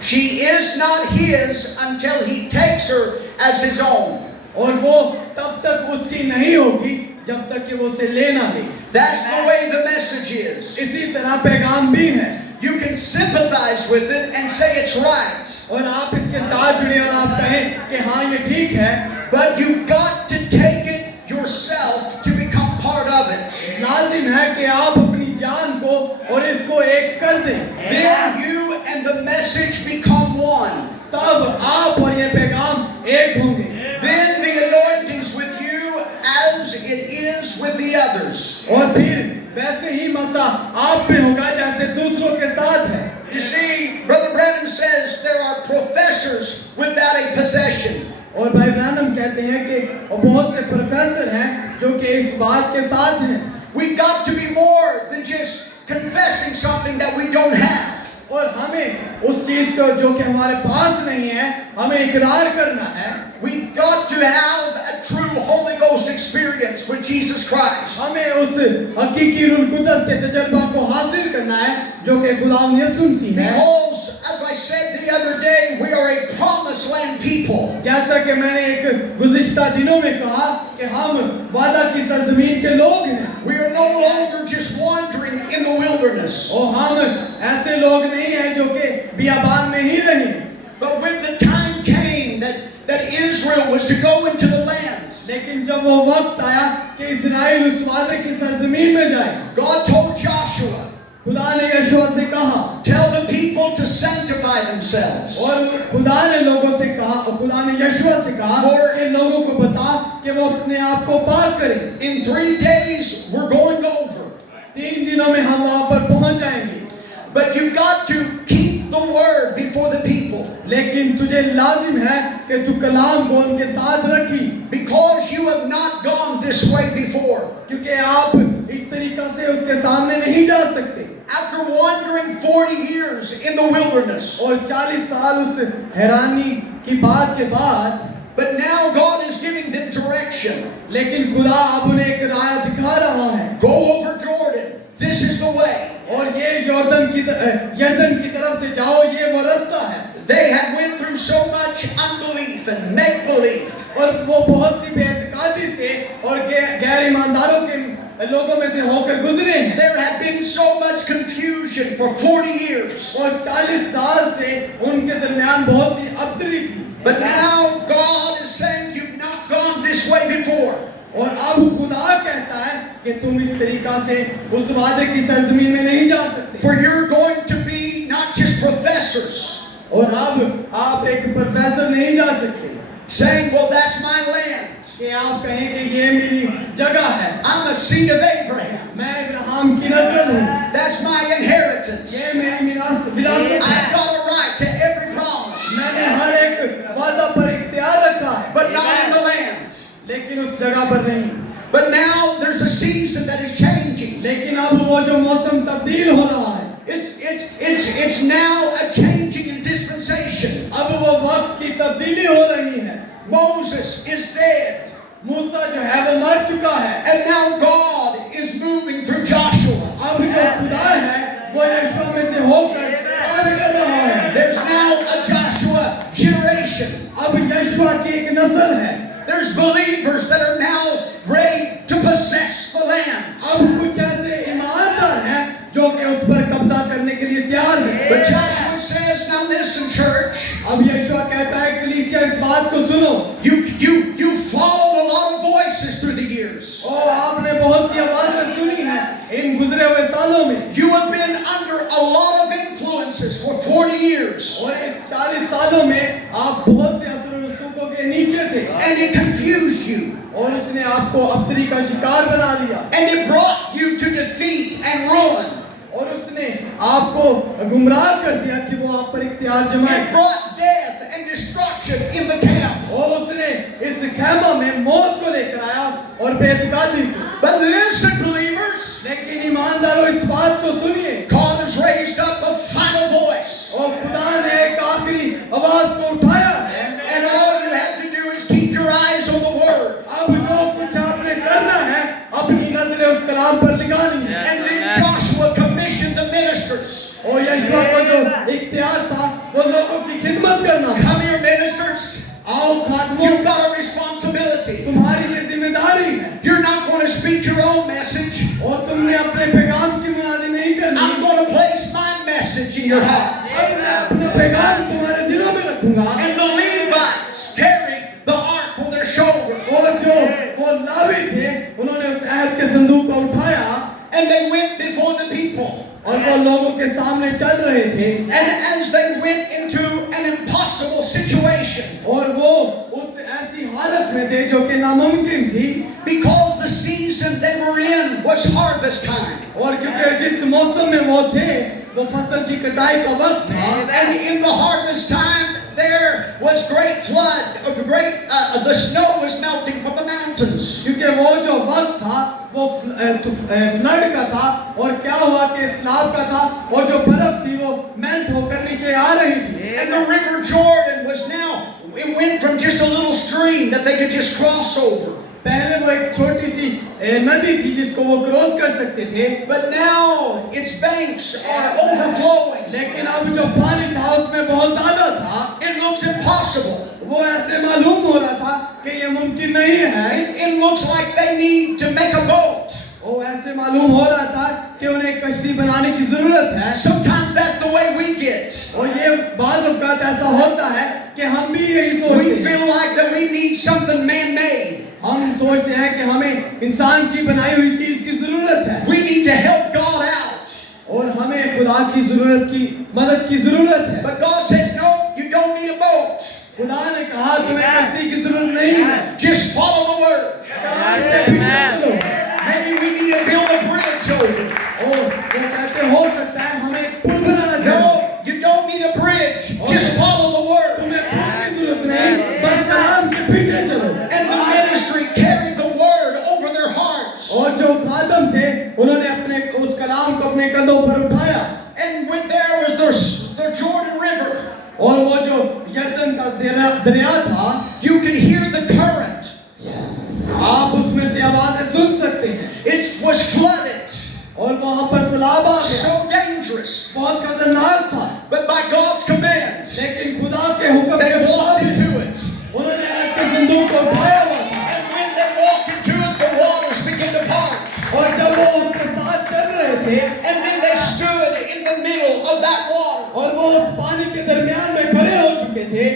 She is not his until he takes her as his own. और वो तब तक उसकी नहीं होगी जब तक कि वो उसे लेना ले। That's the way the message is. इसी तरह पैगाम भी है। You can sympathize with it and say it's right. और आप इसके साथ जुड़े और आप कहें कि हाँ ये ठीक है। But you've got to take it yourself to become part of it. लाजिम है कि आप अपनी जान को और इसको एक कर दें। Then you and the message become one. तब आप और ये पैगाम एक होंगे। Then the anointing's with you as it is with the others. और फिर वैसे ही मसा आप में होगा जैसे दूसरों के साथ है। You see, Brother Branham says there are professors without a possession. और भाई ब्रानम कहते हैं कि बहुत से प्रोफेसर हैं जो कि इस बात के साथ हैं। We've got to be more than just confessing something that we don't have. और हमें उस चीज को जो कि हमारे पास नहीं है हमें इकरार करना है। We've got to have a true Holy Ghost experience with Jesus Christ. हमें उस हकीकी रूह कुदस के तजर्बा को हासिल करना है जो कि खुदावंद यीशु मसीह है। Because, as I said the other day, we are a promised land people. जैसा कि मैंने एक गुज़िश्ता दिनों में कहा कि हम वादा की सरजमीन के लोग हैं। We are no longer just wandering in the wilderness. और हम ऐसे लोग नहीं हैं जो कि बियाबान में ही रहें। But when the time came that Israel was to go into the land, लेकिन जब वो वक्त आया कि इस्राएल उस वादे की सरजमीन में जाए, God told Joshua, खुदा ने यहोशू से कहा, tell the people to sanctify themselves. और खुदा ने लोगों से कहा, खुदा ने यहोशू से कहा कि लोगों को बता कि वो अपने आप को पाक करें। In 3 days we're going over. 3 दिनों में हम वहां पर पहुंच जाएंगे। But you've got to keep the word before the people. लेकिन तुझे लाजिम है कि तू कलाम को उनके साथ रखी, Because you have not gone this way before. क्योंकि आप इस तरीका से उसके सामने नहीं जा सकते। After wandering 40 years in the wilderness. और 40 साल उस हैरानी की बात के बाद, But now God is giving them direction. लेकिन खुदा अब उन्हें एक राह दिखा रहा है। Go over Jordan. This is the way. और ये यरदन की तरफ से जाओ, ये वो रास्ता है। They had went through so much unbelief and make-believe. और वो बहुत सी बेइत्तेकादी से और गैर ईमानदारों के लोगों में से होकर गुजरे हैं। There had been so much confusion for 40 years. और 40 साल से उनके दरमियान बहुत सी अबतरी थी। But now God is saying you've not gone this way before. और अब खुदा कहता है कि तुम इस तरीका से उस वादे की सरजमीन में नहीं जा सकते। For you're going to be not just professors और अब आप एक प्रोफेसर नहीं जा सकते saying, well, that's my land. कि आप कहें कि ये मेरी जगह है, I'm a seed of Abraham. मैं इब्राहिम की नस्ल हूँ, That's my inheritance. ये मेरी विरासत है, I've got a right to every promise, मैंने हर एक वादा पर इख्तियार रखा है, but not in the land. लेकिन उस जगह पर नहीं। But now there's a season that is changing. लेकिन अब वो जो मौसम तब्दील हो रहा है, It's now a changing in dispensation. अब वो वक्त की तब्दीली हो रही है। Moses is dead, मूसा जो है वो मर चुका है, and now God is moving through Joshua. अब जो खुदा है वो यीशु में से होकर काम कर रहा है। There's now a Joshua generation. अब यीशु की एक नस्ल है। There's believers that are now ready to possess the land. अब कुछ ऐसे ईमानदार हैं जो कि उस पर कब्जा करने के लिए तैयार हैं। But Joshua says, now listen, church. अब यीशु कहता है कलीसिया इस बात को सुनो। You followed a lot of voices through the years. और आपने बहुत सी आवाजें सुनी हैं इन गुजरे हुए सालों में। You have been under a lot of influences for 40 years. और इस 40 सालों में आप बहुत से असर और रसूखों के नीचे थे। And it confused you. और उसने आपको अबतरी का शिकार बना लिया। And it brought you to defeat and ruin. और उसने आपको गुमराह कर दिया कि वो आप पर इख्तियार जमाए। It brought death and destruction in the camp. और उसने इस खेमा में मौत को लेकर आया और बेइत्तेकादी को। But listen, believers. लेकिन ईमानदारों इस बात को सुनिए। God has raised up a final voice. और खुदा ने एक आखिरी आवाज को उठाया है। And all you have to do is keep your eyes on the word. अब जो कुछ आपने करना है अपनी नजरें उस कलाम पर लगानी है। And then Joshua commissioned the ministers. और यीशु को जो इख्तियार था वो लोगों की खिदमत करना। Come here, ministers. आओ खादमों, You've got a responsibility. तुम्हारी ये जिम्मेदारी है। You're not going to speak your own message. और तुमने अपने पैगाम की मुनादी नहीं करनी। I'm going to place my message in your heart. अब मैं अपना पैगाम तुम्हारे दिलों में रखूंगा। And the Levites carried the ark on their shoulder. और जो वो लावी थे उन्होंने उस अहद के संदूक को उठाया And they went before the people. और वो लोगों के सामने चल रहे थे। And as they went into an impossible situation, और वो उस ऐसी हालत में थे जो कि नामुमकिन थी, because the season they were in was harvest time. और क्योंकि जिस मौसम में वो थे वो फसल की कटाई का वक्त था। And in the harvest time there was great flood, the snow was melting from the mountains. क्योंकि वो जो वक्त था वो फ्लड का था और क्या हुआ कि सैलाब का था और जो बर्फ थी वो मेल्ट होकर नीचे आ रही थी। And the river Jordan was now, it went from just a little stream that they could just cross over. पहले वो एक छोटी सी नदी थी जिसको वो क्रॉस कर सकते थे। But now its banks are overflowing. लेकिन अब जो पानी था उसमें बहुत ज्यादा था। It looks impossible. वो ऐसे मालूम हो रहा था कि ये मुमकिन नहीं है। It looks like they need to make a boat. वो ऐसे मालूम हो रहा था कि उन्हें कश्ती बनाने की जरूरत है। Sometimes that's the way we get. और ये बाज़ औक़ात ऐसा होता है कि हम भी यही सोचते We हैं। feel like that we need something man-made. हम सोचते हैं कि हमें इंसान की बनाई हुई चीज की जरूरत है। We need to help God out. और हमें खुदा की जरूरत की मदद की जरूरत है। But God says, no, you don't need a boat. खुदा ने कहा तुम्हें कश्ती की जरूरत नहीं है। Just follow the word. कलाम के पीछे चलो। Maybe we need to build a bridge over. और वो कहते हो सकता है हमें एक पुल बनाना चाहिए। No, you don't need a bridge. Just follow the word. तुम्हें पुल की जरूरत नहीं, बस कलाम के पीछे चलो। And the ministry carried the word over their hearts. और जो खादम थे उन्होंने अपने उस कलाम को अपने कंधों पर उठाया। And when there was the Jordan River, और वो जो यरदन का दरिया था, you could hear the current. आप उसमें से आवाजें सुन सकते हैं। It was flooded. और वहां पर middle of that water. और वो उस पानी के दरमियान में खड़े हो चुके थे।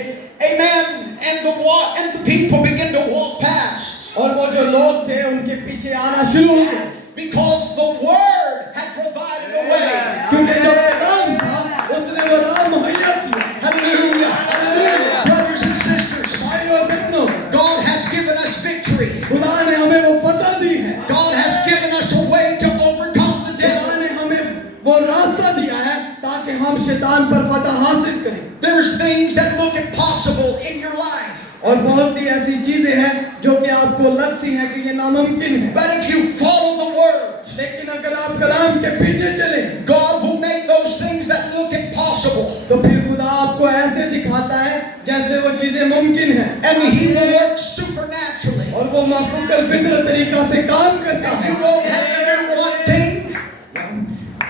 Amen. And the people began to walk past. और वो जो लोग थे उनके पीछे आना शुरू हो गए, Because the word had provided a way. क्योंकि जो कलाम था उसने वो राह मुहैया किया। Hallelujah. Hallelujah. Brothers and sisters, भाई और बहनों, God has given us victory. खुदा ने हमें वो फतह दी है। God has given us a way to overcome the खुदा devil. ने हमें वो रास्ता दिया है ताकि हम शैतान पर फतह हासिल करें। There's things that look impossible in your life. और बहुत सी ऐसी चीजें हैं जो कि आपको लगती हैं कि ये नामुमकिन है, But if you follow the word, लेकिन अगर आप कलाम के पीछे चले God will make those things that look impossible. तो फिर खुदा आपको ऐसे दिखाता है जैसे वो चीजें मुमकिन हैं, And He will work supernaturally. और वो माफूकल फितर तरीका से काम करता And है। you won't have to do one thing.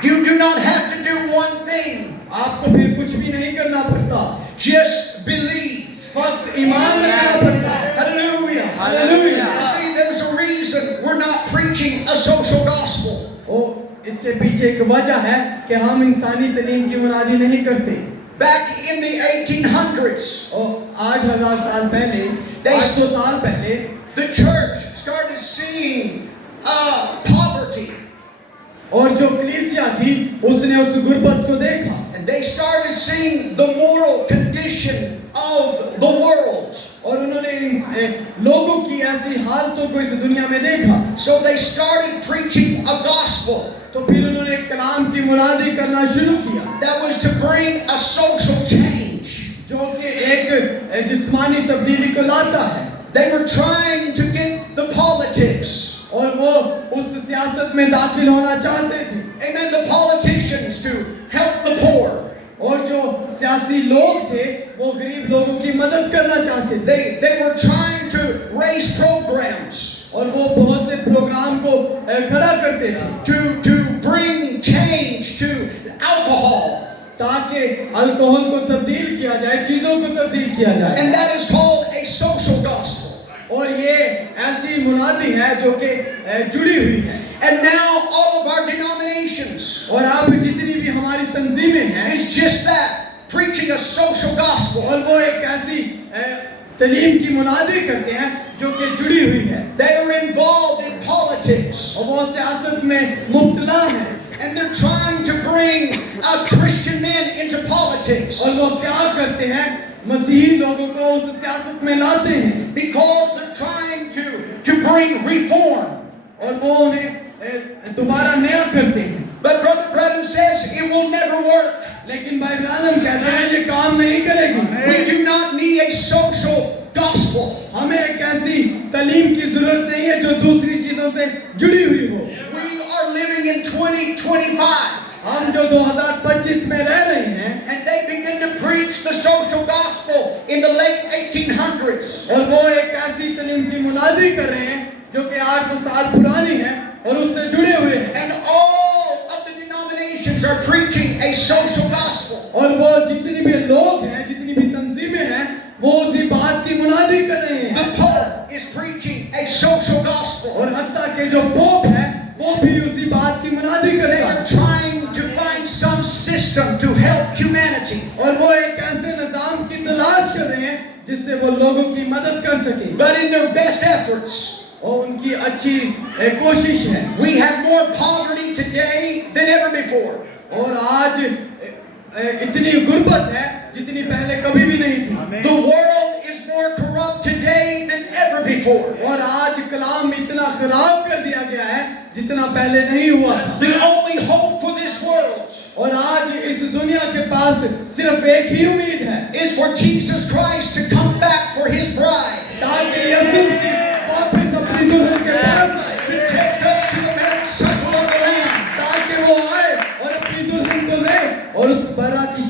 You do not have to do one thing. आपको फिर कुछ भी नहीं करना पड़ता, Just believe. बस ईमान रखना पड़ता है। Hallelujah. Hallelujah. You see, there's a reason we're not preaching a social gospel. ओ इसके पीछे एक वजह है कि हम इंसानी तलीम की मुनादी नहीं करते। Back in the 1800s, और 8,000 साल पहले, They- 800 साल पहले the church started seeing poverty. और जो कलीसिया थी उसने उस गुर्बत को देखा, And they started seeing the moral condition of the world. और उन्होंने लोगों की ऐसी हालतों को इस दुनिया में देखा। So they started preaching a gospel तो फिर उन्होंने एक कलाम की मुनादी करना शुरू किया that was to bring a social change. जो कि एक जिस्मानी तब्दीली को लाता है। They were trying to get the politics. और वो उस सियासत में दाखिल होना चाहते थे। Amen. The politicians to help the poor. और जो सियासी लोग थे वो गरीब लोगों की मदद करना चाहते थे। They were trying to raise programs और वो बहुत से प्रोग्राम को खड़ा करते थे to bring change to alcohol. ताकि अल्कोहल को तब्दील किया जाए, चीजों को तब्दील किया जाए। And that is called a social gospel. और ये ऐसी मुनादी है जो कि जुड़ी हुई है। And now all of our denominations और आप जितनी भी हमारी तंजीमें हैं is just that, preaching a social gospel. और वो एक ऐसी तलीम की मुनादी करते हैं जो कि जुड़ी हुई है, They are involved in politics. और वो सियासत में मुब्तला है। And they're trying to bring Christian men into politics. और वो क्या करते हैं, मसीही लोगों को उस सियासत में लाते हैं Because they're trying to bring reform. और वो उन्हें दोबारा नया करते हैं। But Brother Branham says it will never work. लेकिन भाई ब्रानम कहते हैं ये काम नहीं करेगी। We do not need a social gospel. हमें एक ऐसी तलीम की जरूरत नहीं है जो दूसरी चीजों से जुड़ी हुई हो। We are living in 2025. हम जो 2025 में रह रहे हैं And they begin to preach the social gospel in the late 1800s. और वो एक ऐसी तलीम की मुनादी कर रहे हैं जो कि 800 साल पुरानी है और उससे जुड़े हुए हैं। And all of the denominations are preaching a social gospel. और वो जितनी भी लोग हैं, जितनी भी तंजीमें हैं, वो उसी बात की मुनादी कर रहे हैं। The Pope is preaching a social gospel. और हत्ता के जो पोप है वो भी उसी बात की मुनादी कर They रहे are हैं। trying to find some system to help humanity. और वो एक ऐसे निजाम की तलाश कर रहे हैं जिससे वो लोगों की मदद कर सके। But in their best efforts, और उनकी अच्छी कोशिश है। we have more poverty today than ever before. और आज इतनी गुर्बत है जितनी पहले कभी भी नहीं थी। The world is more corrupt today than ever before. और आज कलाम इतना खराब कर दिया गया है जितना पहले नहीं हुआ था। The only hope for this world और आज इस दुनिया के पास सिर्फ एक ही उम्मीद है, is for Jesus Christ to come back for His bride, ताकि यीशु मसीह वापस अपनी दुल्हन के पास आए, to take us to the marriage supper of the Lamb. ताकि वो आए और अपनी दुल्हन को ले और उस बाराती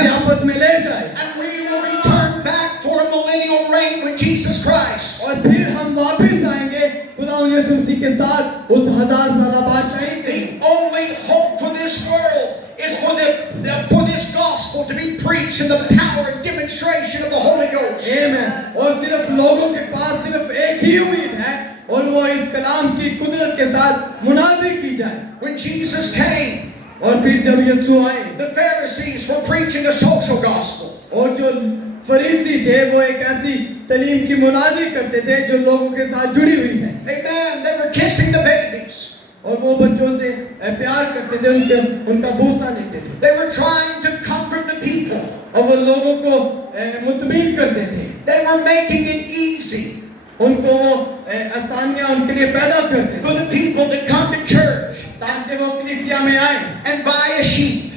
ज़ियाफत में ले जाए। And we will return back for a millennial reign with Jesus Christ. और फिर हम वापस आएंगे खुदा यीशु मसीह के साथ उस 1000 साला बादशाही के। The only hope for this world is for this gospel to be preached in the power and demonstration of the Holy Ghost. आमीन। और सिर्फ लोगों के पास सिर्फ एक ही उम्मीद है और वो इस कलाम की कुदरत के साथ मुनादी की जाए। When Jesus came, और फिर जब यीशु आए, Pharisees were preaching a social gospel. और जो फरीसी थे वो एक ऐसी तालीम की मुनादी करते थे जो लोगों के साथ जुड़ी हुई है। Amen. They were kissing the babies. और वो बच्चों से प्यार करते थे, उनका बूसा लेते थे। They were trying to comfort the people. और वो लोगों को मुतमीन करते थे। They were making it easy उनको वो आसानियां उनके लिए पैदा करते for थे the people to come to church ताकि वो कलीसिया में आए and buy a sheep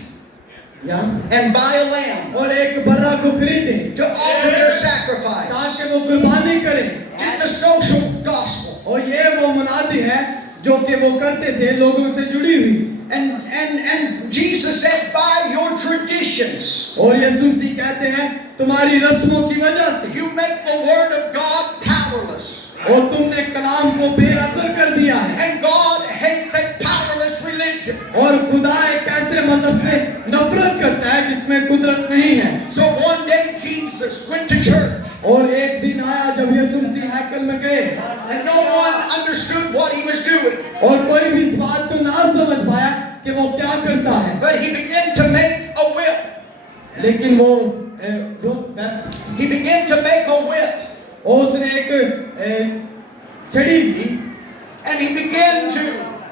या and buy a lamb और एक बर्रा को खरीदें to offer their sacrifice. ताकि वो कुर्बानी करें। Just the social gospel. और ये वो मुनादी है जो कि वो करते थे लोगों से जुड़ी हुई। And Jesus said, by your traditions, और यीशु मसीह कहते हैं तुम्हारी रस्मों की वजह से you make the word of God powerless. और तुमने कलाम को बेअसर कर दिया है। And God hates a powerless religion. और खुदा एक ऐसे मजहब से नफरत करता है जिसमें कुदरत नहीं है। So one day Jesus went to church और एक दिन आया जब यीशु मसीह हैकल में गए and no one understood what he was doing. और कोई भी इस बात को ना समझ पाया कि वो क्या करता है। But he began to make a whip. लेकिन वो He began to make a whip. और उसने एक छड़ी ली And he began to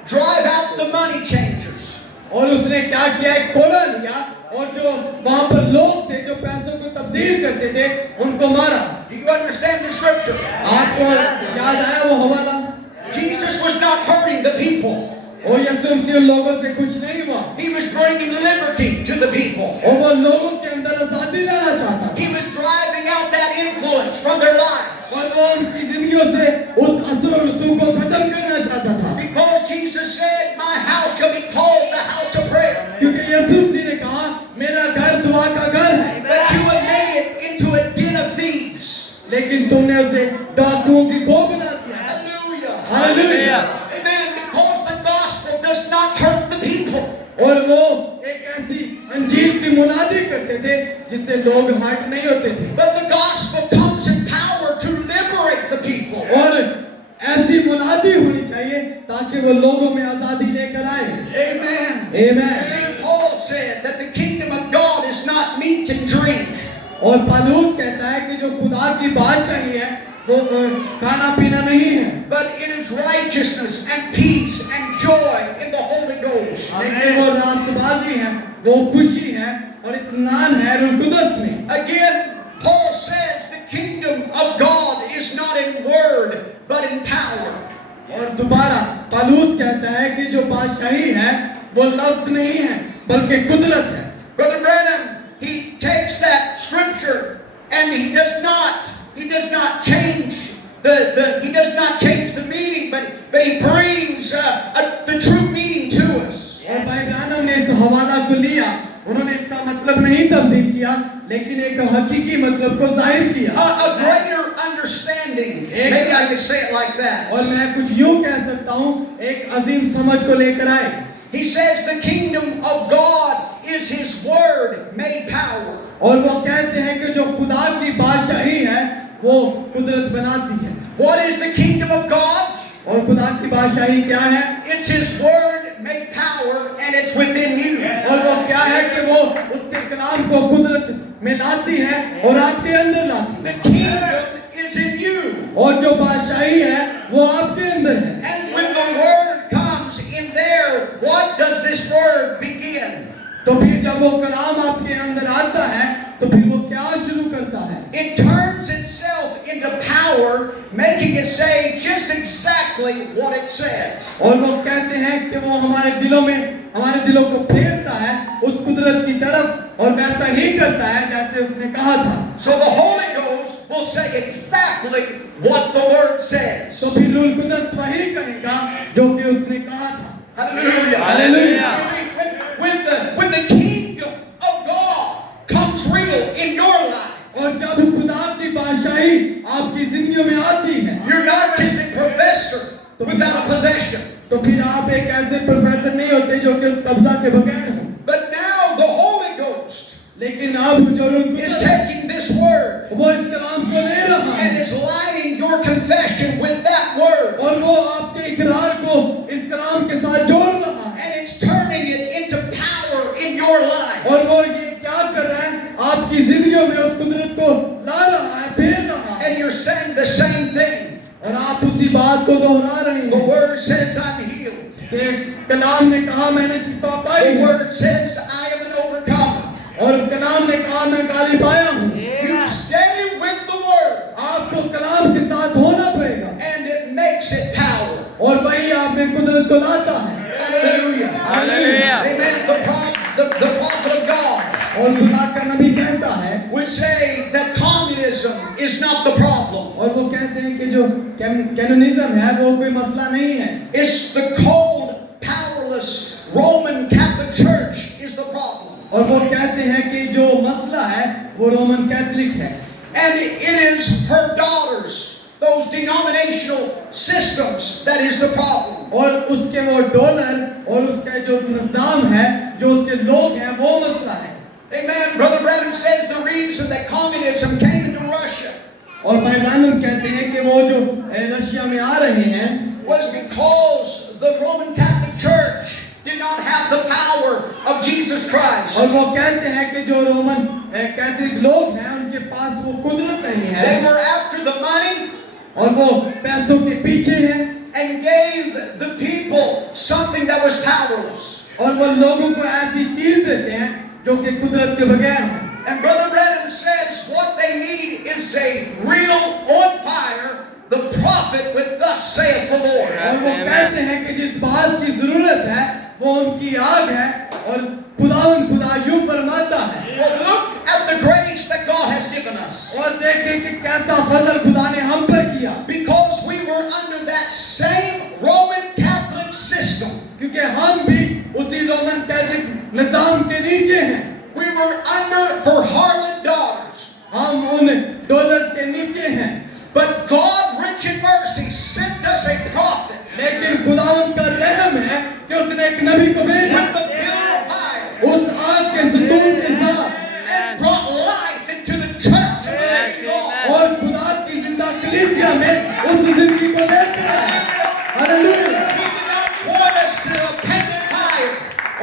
drive out the money changers. और उसने क्या किया, एक कोड़ा लिया और जो वहां पर लोग थे जो पैसों को तब्दील करते थे उनको मारा। Do you understand the scripture? आपको याद आया वो हवाला? Jesus was not hurting the people. और यीशु मसीह उन लोगों से कुछ नहीं हुआ। He was bringing liberty to the people. और वो लोगों के अंदर आजादी लाना चाहता था। He was driving out that influence from their lives. और वो उनकी जिंदगियों से उस असर और रसूख को खत्म करना चाहता था। Because Jesus said, my house shall be called the house of prayer. क्योंकि यीशु मसीह ने कहा मेरा घर दुआ का घर है। But you have made it into a den of thieves. लेकिन तुमने उसे डाकुओं की खो बना दिया। Hallelujah. Hallelujah. Amen. Because the gospel does not hurt the people. और वो एक ऐसी अंजीर की मुनादी करते थे जिससे लोग हर्ट नहीं होते थे। But the gospel comes in power to liberate the people. और ऐसी मुनादी होनी चाहिए ताकि वो लोगों में आजादी लेकर आए। Amen. Amen. St. Paul said that the kingdom of God is not meat and drink. और पौलुस कहता है कि जो खुदा की बादशाही है वो खाना पीना नहीं है, But it is righteousness and peace and joy in the Holy Ghost. लेकिन वो रास्तबाजी है, वो खुशी है और इत्मीनान है रूह कुदस में। Again, Paul says the kingdom of God is not in word but in power. और दोबारा पौलुस कहता है कि जो बादशाही है वो लफ्ज नहीं है बल्कि कुदरत है। Brother Branham, he takes that scripture and he does not change the meaning, but he brings the true meaning to us. और भाई ब्रानम ने इस हवाला को लिया, उन्होंने इसका मतलब नहीं तब्दील किया लेकिन एक हकीकी मतलब को जाहिर किया। A greater understanding. Maybe I could say it like that. और मैं कुछ यूं कह सकता हूं, एक अजीम समझ को लेकर आए। He says the kingdom of God is his word made power. और वो कहते हैं कि जो खुदा की बादशाही है वो कुदरत बनाती है। What is the kingdom of God? और खुदा की बादशाही क्या है? It's his word made power and it's within you. और वो क्या है कि वो उसके कलाम को कुदरत में लाती है और आपके अंदर लाती है। The kingdom is in you. और जो बादशाही है वो आपके अंदर है। And when the word comes in there, what does this word begin? तो फिर जब वो कलाम आपके अंदर आता है तो फिर वो क्या शुरू करता है? It turns itself into power, making it say just exactly what it said. और वो कहते हैं कि वो हमारे दिलों को फेरता है उस कुदरत की तरफ और वैसा ही करता है जैसे उसने कहा था। So the Holy Ghost will say exactly what the word says. तो फिर रूह कुदस वही करेगा जो कि उसने कहा था। Hallelujah. Hallelujah. You see, when the kingdom of God comes real in your life, और जब खुदा की बादशाही आपकी जिंदगियों में आती है you're not just a professor without a possession. तो फिर आप एक ऐसे प्रोफेसर नहीं होते जो कि उस कब्जा के बगैर हो, But now the Holy Ghost लेकिन अब जो रूह is कुदस taking this word वो इस कलाम को ले रहा and है is lining your confession with that word. और वो आपके इकरार को इस कलाम के साथ जोड़ रहा है And it's turning it into power in your life. और वो ये क्या परिस्थितियों में उस कुदरत को ला रहा है, भेज रहा है, And you're saying the same thing. और आप उसी बात को दोहरा रहे The हैं word says I'm healed. कि कलाम ने कहा मैंने शिफा पाई The है, word says I am an overcomer. और कलाम ने कहा मैं गाली पाया हूँ। You stay with the word आपको कलाम के साथ होना पड़ेगा, and it makes it power. और वही आप में कुदरत को लाता है। Hallelujah. Hallelujah. Amen. The prophet of God और खुदा का नबी कहता है, would say that communism is not the problem. और वो कहते हैं कि जो कैनोनिज्म है वो कोई मसला नहीं है, It's the cold, powerless Roman Catholic Church is the problem. और वो कहते हैं कि जो मसला है वो रोमन कैथोलिक है, And it is her daughters, those denominational systems, that is the problem. और उसके वो डॉलर और उसका जो निज़ाम है, जो उसके लोग हैं, वो मसला है। Amen. Brother Branham says the reason that communism came into Russia और भाई ब्रैनम कहते हैं कि वो जो रशिया में आ रहे हैं was because the Roman Catholic Church did not have the power of Jesus Christ. और वो कहते हैं कि जो रोमन कैथोलिक लोग हैं उनके पास वो कुदरत नहीं They है, were after the money और वो पैसों के पीछे हैं, and gave the people something that was powerless. और वो लोगों को ऐसी चीज देते हैं जो कि कुदरत के बगैर है। And Brother Branham says what they need is a real on fire, the prophet with thus saith the Lord. और वो कहते हैं कि जिस बात की जरूरत है वो उनकी आग है, और खुदा यूं फरमाता है। Well, look at the grace that God has given us. और देखें कि कैसा फजल खुदा ने हम पर किया, Because we were under that same Roman Catholic system. क्योंकि हम भी उसी रोमन कैथोलिक निजाम के नीचे हैं। We were under her harlot daughters. हम उन डॉलर के नीचे हैं, But God, rich in mercy, sent us a prophet लेकिन खुदा उनका रहम है कि उसने एक नबी को भेजा with the pillar of fire उस आग के सतून के साथ, and brought life into the church of the living God. और खुदा की जिंदा कलीसिया में उस जिंदगी को लेकर आए। Hallelujah. He did not point us to a pagan fire.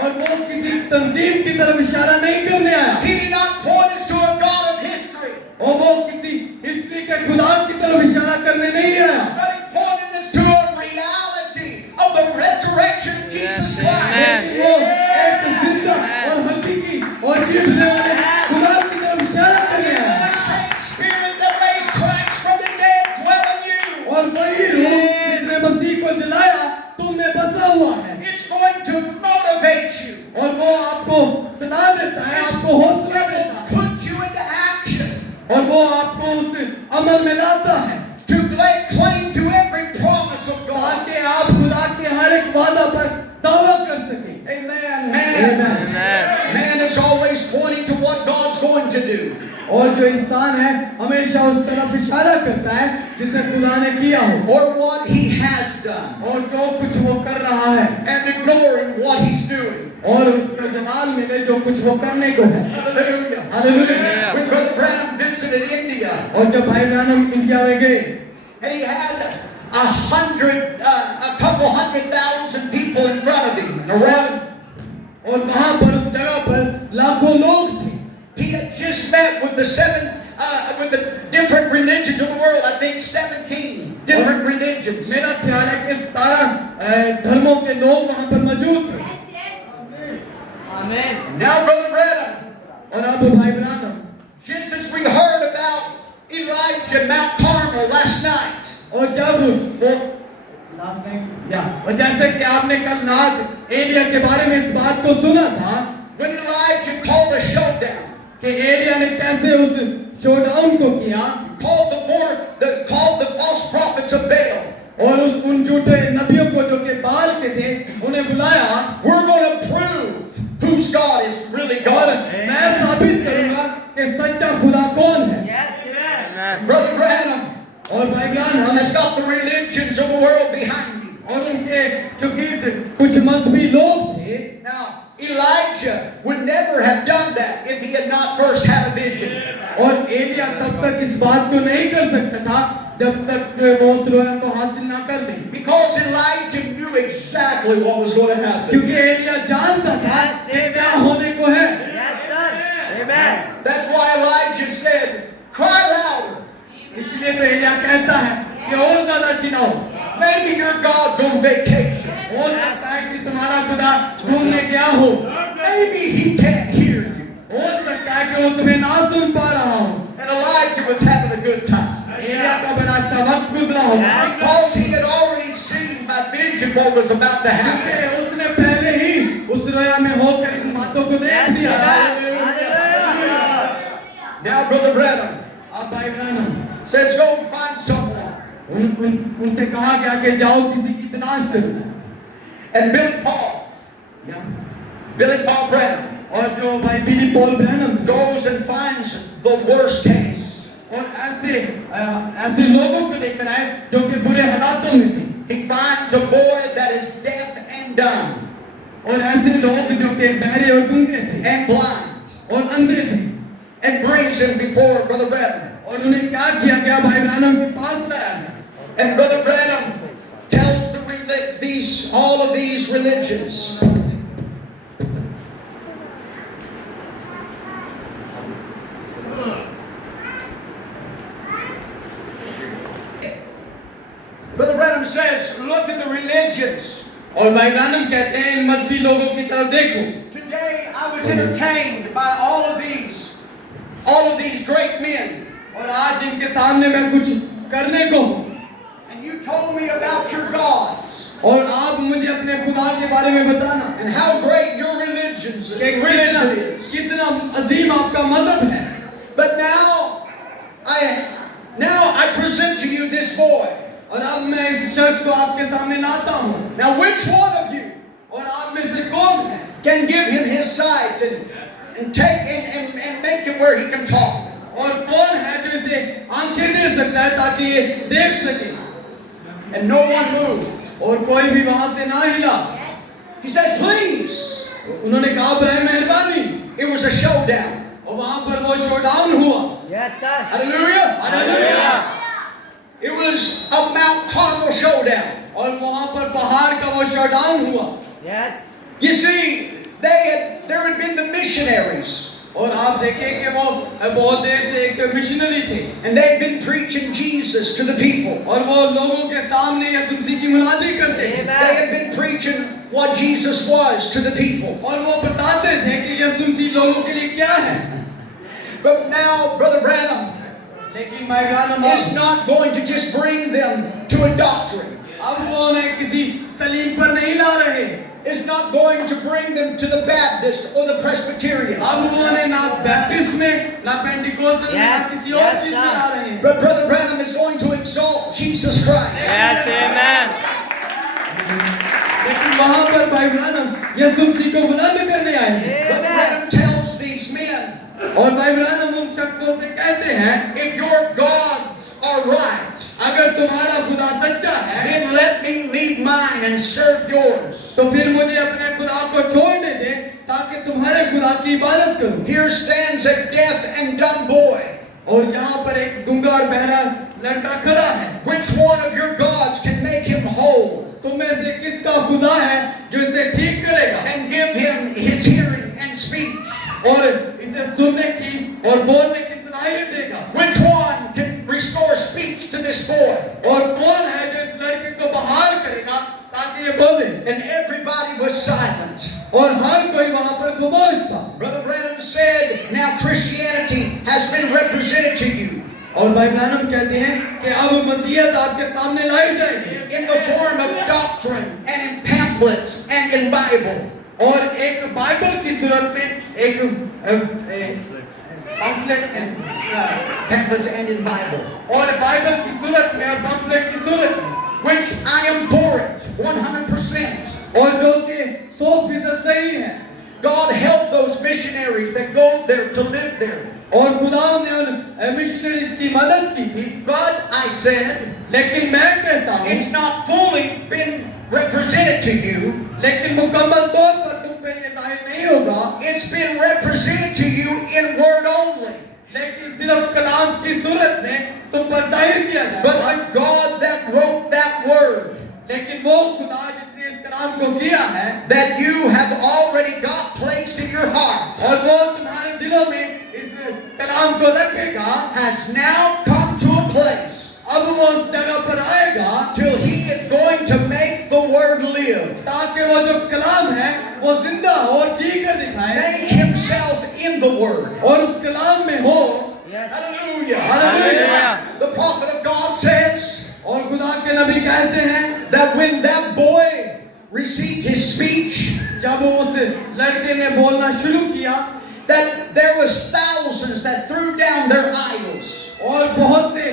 और वो किसी तंजीम की तरफ इशारा नहीं करने आया, He did not point us to a God of history. और वो किसी हिस्ट्री के खुदा की तरफ इशारा करने नहीं आया, But he pointed us to a reality of the resurrection of Jesus Christ. लेकिन वो एक जिंदा और हकीकी और जीतने वाले खुदा की तरफ इशारा करने आया। The same spirit that raised Christ from the dead dwell in you. और वही रूह जिसने मसीह को जलाया तुम में बसा हुआ है, It's going to motivate you. और वो आपको सलाह देता है, आपको हौसला It देता will है, put you into action और वो आपको उस अमल में लाता है to lay claim to every promise of God. ताकि आप खुदा के हर एक वादा पर दावा कर सकें। Amen. Man, man is always pointing to what God's going to do. और जो इंसान है हमेशा उस तरफ इशारा करता है जिसे खुदा ने किया हो, Or what he has done. और जो कुछ वो कर रहा है, And ignoring what he's doing. और उसका जवाब मिले जो कुछ वो करने को है। Hallelujah. Hallelujah. When Brother Branham visited India, और जब भाई ब्रैनम इंडिया में गए and he had a couple 100,000 people in front of him, around. और वहां पर उस जगह पर लाखों लोग थे। He had just met with with the different religions of the world. I think 17 different religions. मेरा ख्याल है कि 17 धर्मों के लोग वहां पर मौजूद थे। Now, Brother Branham, और अब भाई Branham, just as we heard about Elijah Mount Carmel last night, और जब वो और जैसे कि आपने कल रात एलिया के बारे में इस बात को सुना था when Elijah called a showdown, कि एलिया ने कैसे उस शोडाउन को किया called the false prophets of Baal. और उन झूठे नबियों को जो कि बाल के थे उन्हें बुलाया, We're going to prove whose God is really और God. मैं साबित करूंगा कि सच्चा खुदा कौन है। Brother Branham और भाई Branham has got the religions of the world behind you. और उनके चूंकि कुछ मजहबी लोग थे, Now, Elijah would never have done that if he had not first had a vision. और एलिया तब तक इस बात को नहीं कर सकता था जब तक वो उस रोया को हासिल ना कर ले, Because Elijah knew exactly what was going to happen. क्योंकि एलिया जानता था कि क्या होने को है। That's why Elijah on vacation. हो सकता है कि तुम्हारा खुदा घूमने गया हो, Maybe he can't hear you. हो सकता है कि वो तुम्हें ना सुन पा रहा हो। And Elijah was having a good time. Elia का बड़ा अच्छा वक्त गुजरा हो, Because he had already seen by vision what was about to happen. क्योंकि उसने पहले ही उस रोया में होकर इन बातों को देख लिया। Now Brother Branham अब भाई Branham says, go and find someone. उनसे कहा गया कि जाओ किसी की तलाश करो। And Billy Paul Branham और जो भाई Billy Paul Branham goes and finds the worst case. और ऐसे लोगों को लेकर आए जो कि बुरे हालातों में थे, He finds a boy that is deaf and dumb और ऐसे लोग जो कि बहरे और गूंगे थे and blind और अंधे थे, and brings him before Brother Branham. और उन्हें क्या किया गया, भाई ब्रैनम के पास लाया गया। And Brother Branham tells all of these religions, Brother Branham says, look at the religions. और भाई ब्रैनम कहते हैं इन मजहबी लोगों की तरफ देखो। Today I was entertained by all of these great men. और आज इनके सामने मैं कुछ करने को हूँ, And you told me about your gods और आप मुझे अपने खुदा के बारे में बताना and how great your religion is. कितना अजीम आपका मजहब है। But now I present to you this boy. और अब मैं इस शख्स को आपके सामने लाता हूँ। Now which one of you और आप में से कौन है can give him his sight and take and make it where he can talk? और कौन है जो इसे आंखें दे सकता है ताकि ये देख सके? And no one moved. और कोई भी वहां से ना हिला। He says, please. उन्होंने कहा बराए मेहरबानी। It was a showdown. और वहां पर वो शोडाउन हुआ। Yes, sir. Hallelujah. Hallelujah. It was a Mount Carmel showdown. और वहां पर पहाड़ का वो शोडाउन हुआ। Yes. You see, there had been the missionaries. और आप देखें कि वो बहुत देर से एक मिशनरी थे And they had been preaching Jesus to the people. और वो लोगों के सामने यीशु मसीह की मुनादी करते थे। They had been preaching what Jesus was to the people. और वो बताते थे कि यीशु मसीह लोगों के लिए क्या है। But now Brother Branham लेकिन भाई Branham is not going to just bring them to a doctrine. अब वो उन्हें किसी तालीम पर नहीं ला रहे, Is not going to bring them to the Baptist or the Presbyterian. अब वो उन्हें ना बैप्टिस्ट में ना पेंटिकोस्टल में ना Yes, किसी और yes, चीज में sir. ला रहे हैं। But Brother Branham is going to exalt Jesus Christ. Yes, amen. लेकिन वहां पर भाई ब्रैनम यीशु मसीह को बुलंद करने आए हैं। Brother Branham tells these men, और भाई ब्रैनम उन शख्सों से कहते हैं, if your gods are right, अगर तुम्हारा खुदा सच्चा है then let me leave mine and serve yours. तो फिर मुझे अपने खुदा को छोड़ने दे ताकि तुम्हारे खुदा की इबादत करूं। Here stands a deaf and dumb boy. और यहाँ पर एक गूंगा और बहरा लड़का खड़ा है। Which one of your gods can make him whole तुम में से किसका खुदा है जो इसे ठीक करेगा and give him his hearing and speech? और इसे सुनने की और बोलने की सलाहियत देगा? Which one can restore speech to this boy? और कौन है जो इस लड़के को बहाल करेगा ताकि ये बोले? And everybody was silent. और हर कोई वहां पर खामोश था। Brother Branham said, now Christianity has been represented to you और भाई ब्रैनम कहते हैं कि अब मसीहत आपके सामने लाई जाएगी in the form of doctrine and in pamphlets and in Bible. और एक बाइबल की सूरत में एक pamphlet Pamphlets and in Bible. और बाइबल की सूरत में और पम्फलेट की सूरत में, Which I am for it, 100%. और जो कि 100% सही है। God help those missionaries that go there to live there. और खुदा ने उन मिशनरीज की मदद की थी। But I said, लेकिन मैं कहता हूँ it's not fully been represented to you. लेकिन मुकम्मल तौर पर तुम पे ये जाहिर नहीं होगा, It's been represented to you in word only. लेकिन सिर्फ कलाम की सूरत में तुम पर जाहिर किया But जाएगा। the God that wrote that word, लेकिन वो खुदा जिसने इस कलाम को किया है that you have already got placed in your heart, और वो तुम्हारे दिलों में इस कलाम को रखेगा, has now come to a place अब वो उस जगह पर आएगा till He is going to make the word live. ताकि वो जो कलाम है वो जिंदा हो और जी कर दिखाए Make himself in the word. और उस कलाम में हो Yes. Hallelujah. Hallelujah. The prophet of God says और खुदा के नबी कहते हैं that when that boy received his speech, जब उस लड़के ने बोलना शुरू किया that there was thousands that threw down their idols. और बहुत से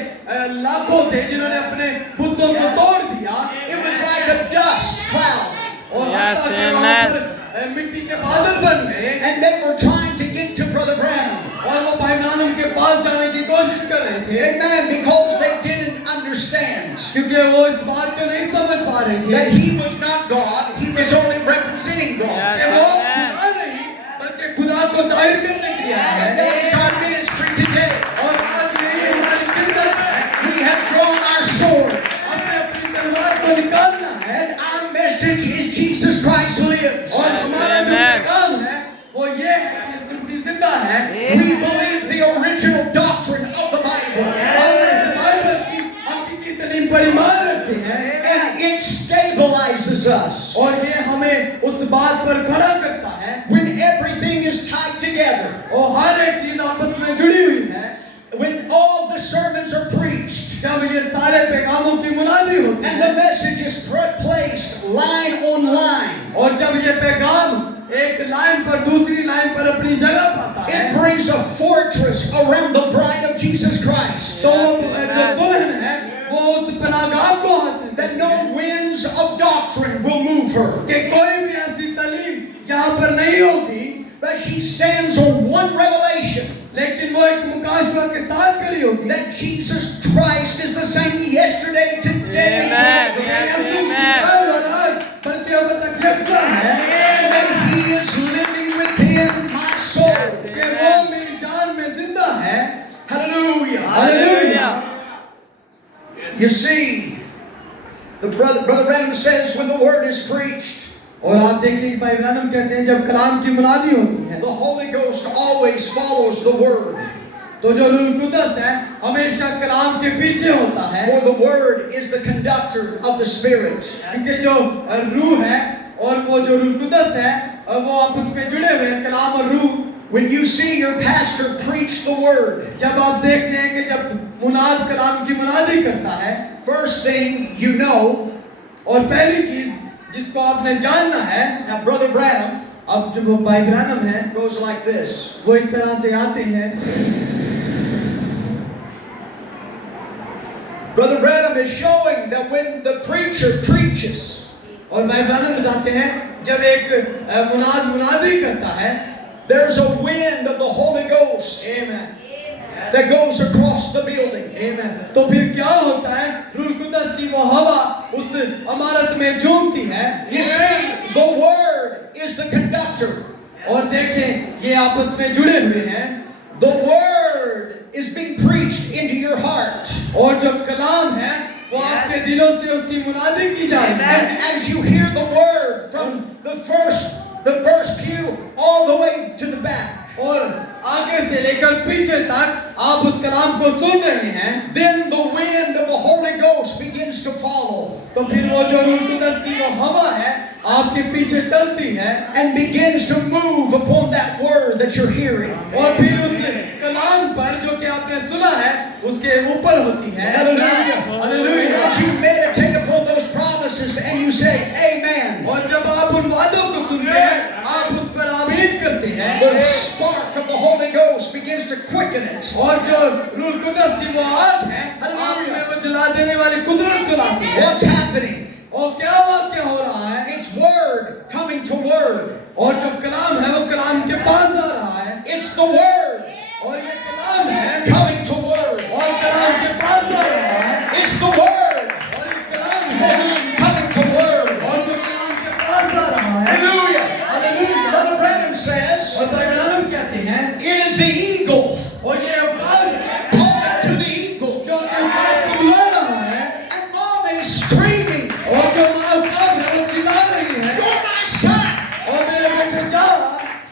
लाखों थे जिन्होंने अपने बुतों को तोड़ दिया It was like a dust cloud. और Yes, हत्ता के amen. वहाँ पर मिट्टी के बादल बन गए And they were trying to get to Brother Branham. और वो भाई ब्रानम के पास जाने की कोशिश कर रहे थे Amen. Because they didn't understand क्योंकि वो इस बात को नहीं समझ पा रहे थे that he was not God, he was only representing God. Yes. कि वो खुदा नहीं बल्कि खुदा को जाहिर करने के लिए आया And है that is our ministry today. और आज यही हमारी खिदमत है We have drawn our sword, हमने अपनी तलवार को निकालना है and our message is Jesus Christ lives. और हमारा जो Amen. पैगाम है वो ये है कि यीशु मसीह जिंदा है We believe the original doctrine of the Bible, और इस बाइबल की हकीकी तालीम पर ईमान रखते हैं and it stabilizes us. और ये हमें उस बात पर खड़ा करता है When everything is tied together, और हर एक चीज आपस में जुड़ी हुई है when all the sermons are preached, जब ये सारे पैगामों की मुनादी होती and the है message is placed line on line, और जब ये पैगाम एक लाइन पर दूसरी लाइन पर अपनी जगह पाता है it brings a fortress around the bride of Jesus Christ, तो जो दुल्हन है वो उस पनाहगाह को हासिल that no winds of doctrine will move her, कि कोई भी ऐसी तालीम यहाँ पर नहीं होगी but she stands on one revelation, लेकिन वो एक मुकाशवा के साथ खड़ी होगी that Jesus Christ is the same yesterday, today, and Amen. forever. Yes. यीशु Amen. कल और आज बल्कि अब तक यकसा है And that he is living within my soul. कि वो मेरी जान में जिंदा है Hallelujah. Hallelujah. You see, the Brother Branham says when the word is preached, और आप देखिए कि भाई ब्रानम कहते हैं जब कलाम की मुनादी होती है the Holy Ghost always follows the word. तो जो रूह कुदस है हमेशा कलाम के पीछे होता है For the word is the conductor of the Spirit. क्योंकि जो रूह है और वो जो रूह कुदस है वो आपस में जुड़े हुए हैं कलाम और रूह When you see your pastor preach the word, जब आप देखते हैं कि जब मुनाद कलाम की मुनादी करता है first thing you know, और पहली चीज जिसको आपने जानना है now Brother Branham अब जब वो भाई ब्रानम है goes like this. वो इस तरह से आते हैं Brother Branham is showing that when the preacher preaches, और भाई ब्रानम बताते हैं जब एक मुनादी करता है there's a wind of the Holy Ghost amen that goes across the building. आमेन तो फिर क्या होता है रूह कुदस की वो हवा उस इमारत में झूमती है You see, the word is the conductor. और देखें ये आपस में जुड़े हुए हैं The word is being preached into your heart. और जो कलाम है वो आपके दिलों से उसकी मुनादी की जा रही है And as you hear the word from the first pew all the way to the back, और आगे से लेकर पीछे तक आप उस कलाम को सुन रहे हैं then the wind of the Holy Ghost begins to follow तो फिर वो जो रूह कुदस की वो हवा है आपके पीछे चलती है and begins to move upon that word that you're hearing. और फिर उस कलाम पर जो कि आपने सुना है उसके ऊपर होती है Hallelujah. And hallelujah as you meditate upon those promises and you say, Amen, और जब आप उन वादों को सुनते हैं आप उस पर आमीन करते हैं the spark of the Holy Ghost begins to quicken it. और जो रूह कुदस की वो आग है आप में वो जला देने वाली कुदरत जलाती है What's happening? और क्या वाक्य हो रहा है It's word coming to word. और जो कलाम है वो कलाम के पास आ रहा है It's the word और ये कलाम है coming to word. और कलाम के पास आ रहा है It's the word और ये कलाम है coming to word. और जो कलाम के पास आ रहा है Hallelujah. Hallelujah Brother Branham says, और भाई ब्रानम कहते हैं it is the eagle और ये अवतार calling to the eagle. जो कि अवतार को बुला रहा है And mom is screaming, और जो माँ अवतार है वो चिल्ला रही है you're my son. और मेरे बेटे जा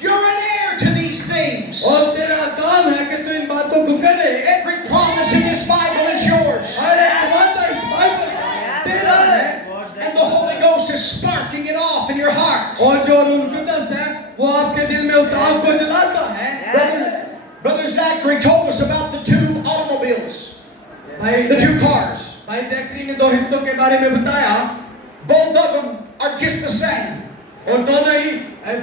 You're an heir to these things. और तेरा काम है कि तू इन बातों को करे Every promise in this Bible is yours. हर एक वादा इस बाइबल का तेरा है your heart. और जो रुनकुदस है वो आपके दिल में उस आग को जलाता है। Brother Zachary told us about the two automobiles, भाई the two cars. भाई जैकरी ने दो हिस्सों के बारे में बताया Both of them are just the same. और दोनों ही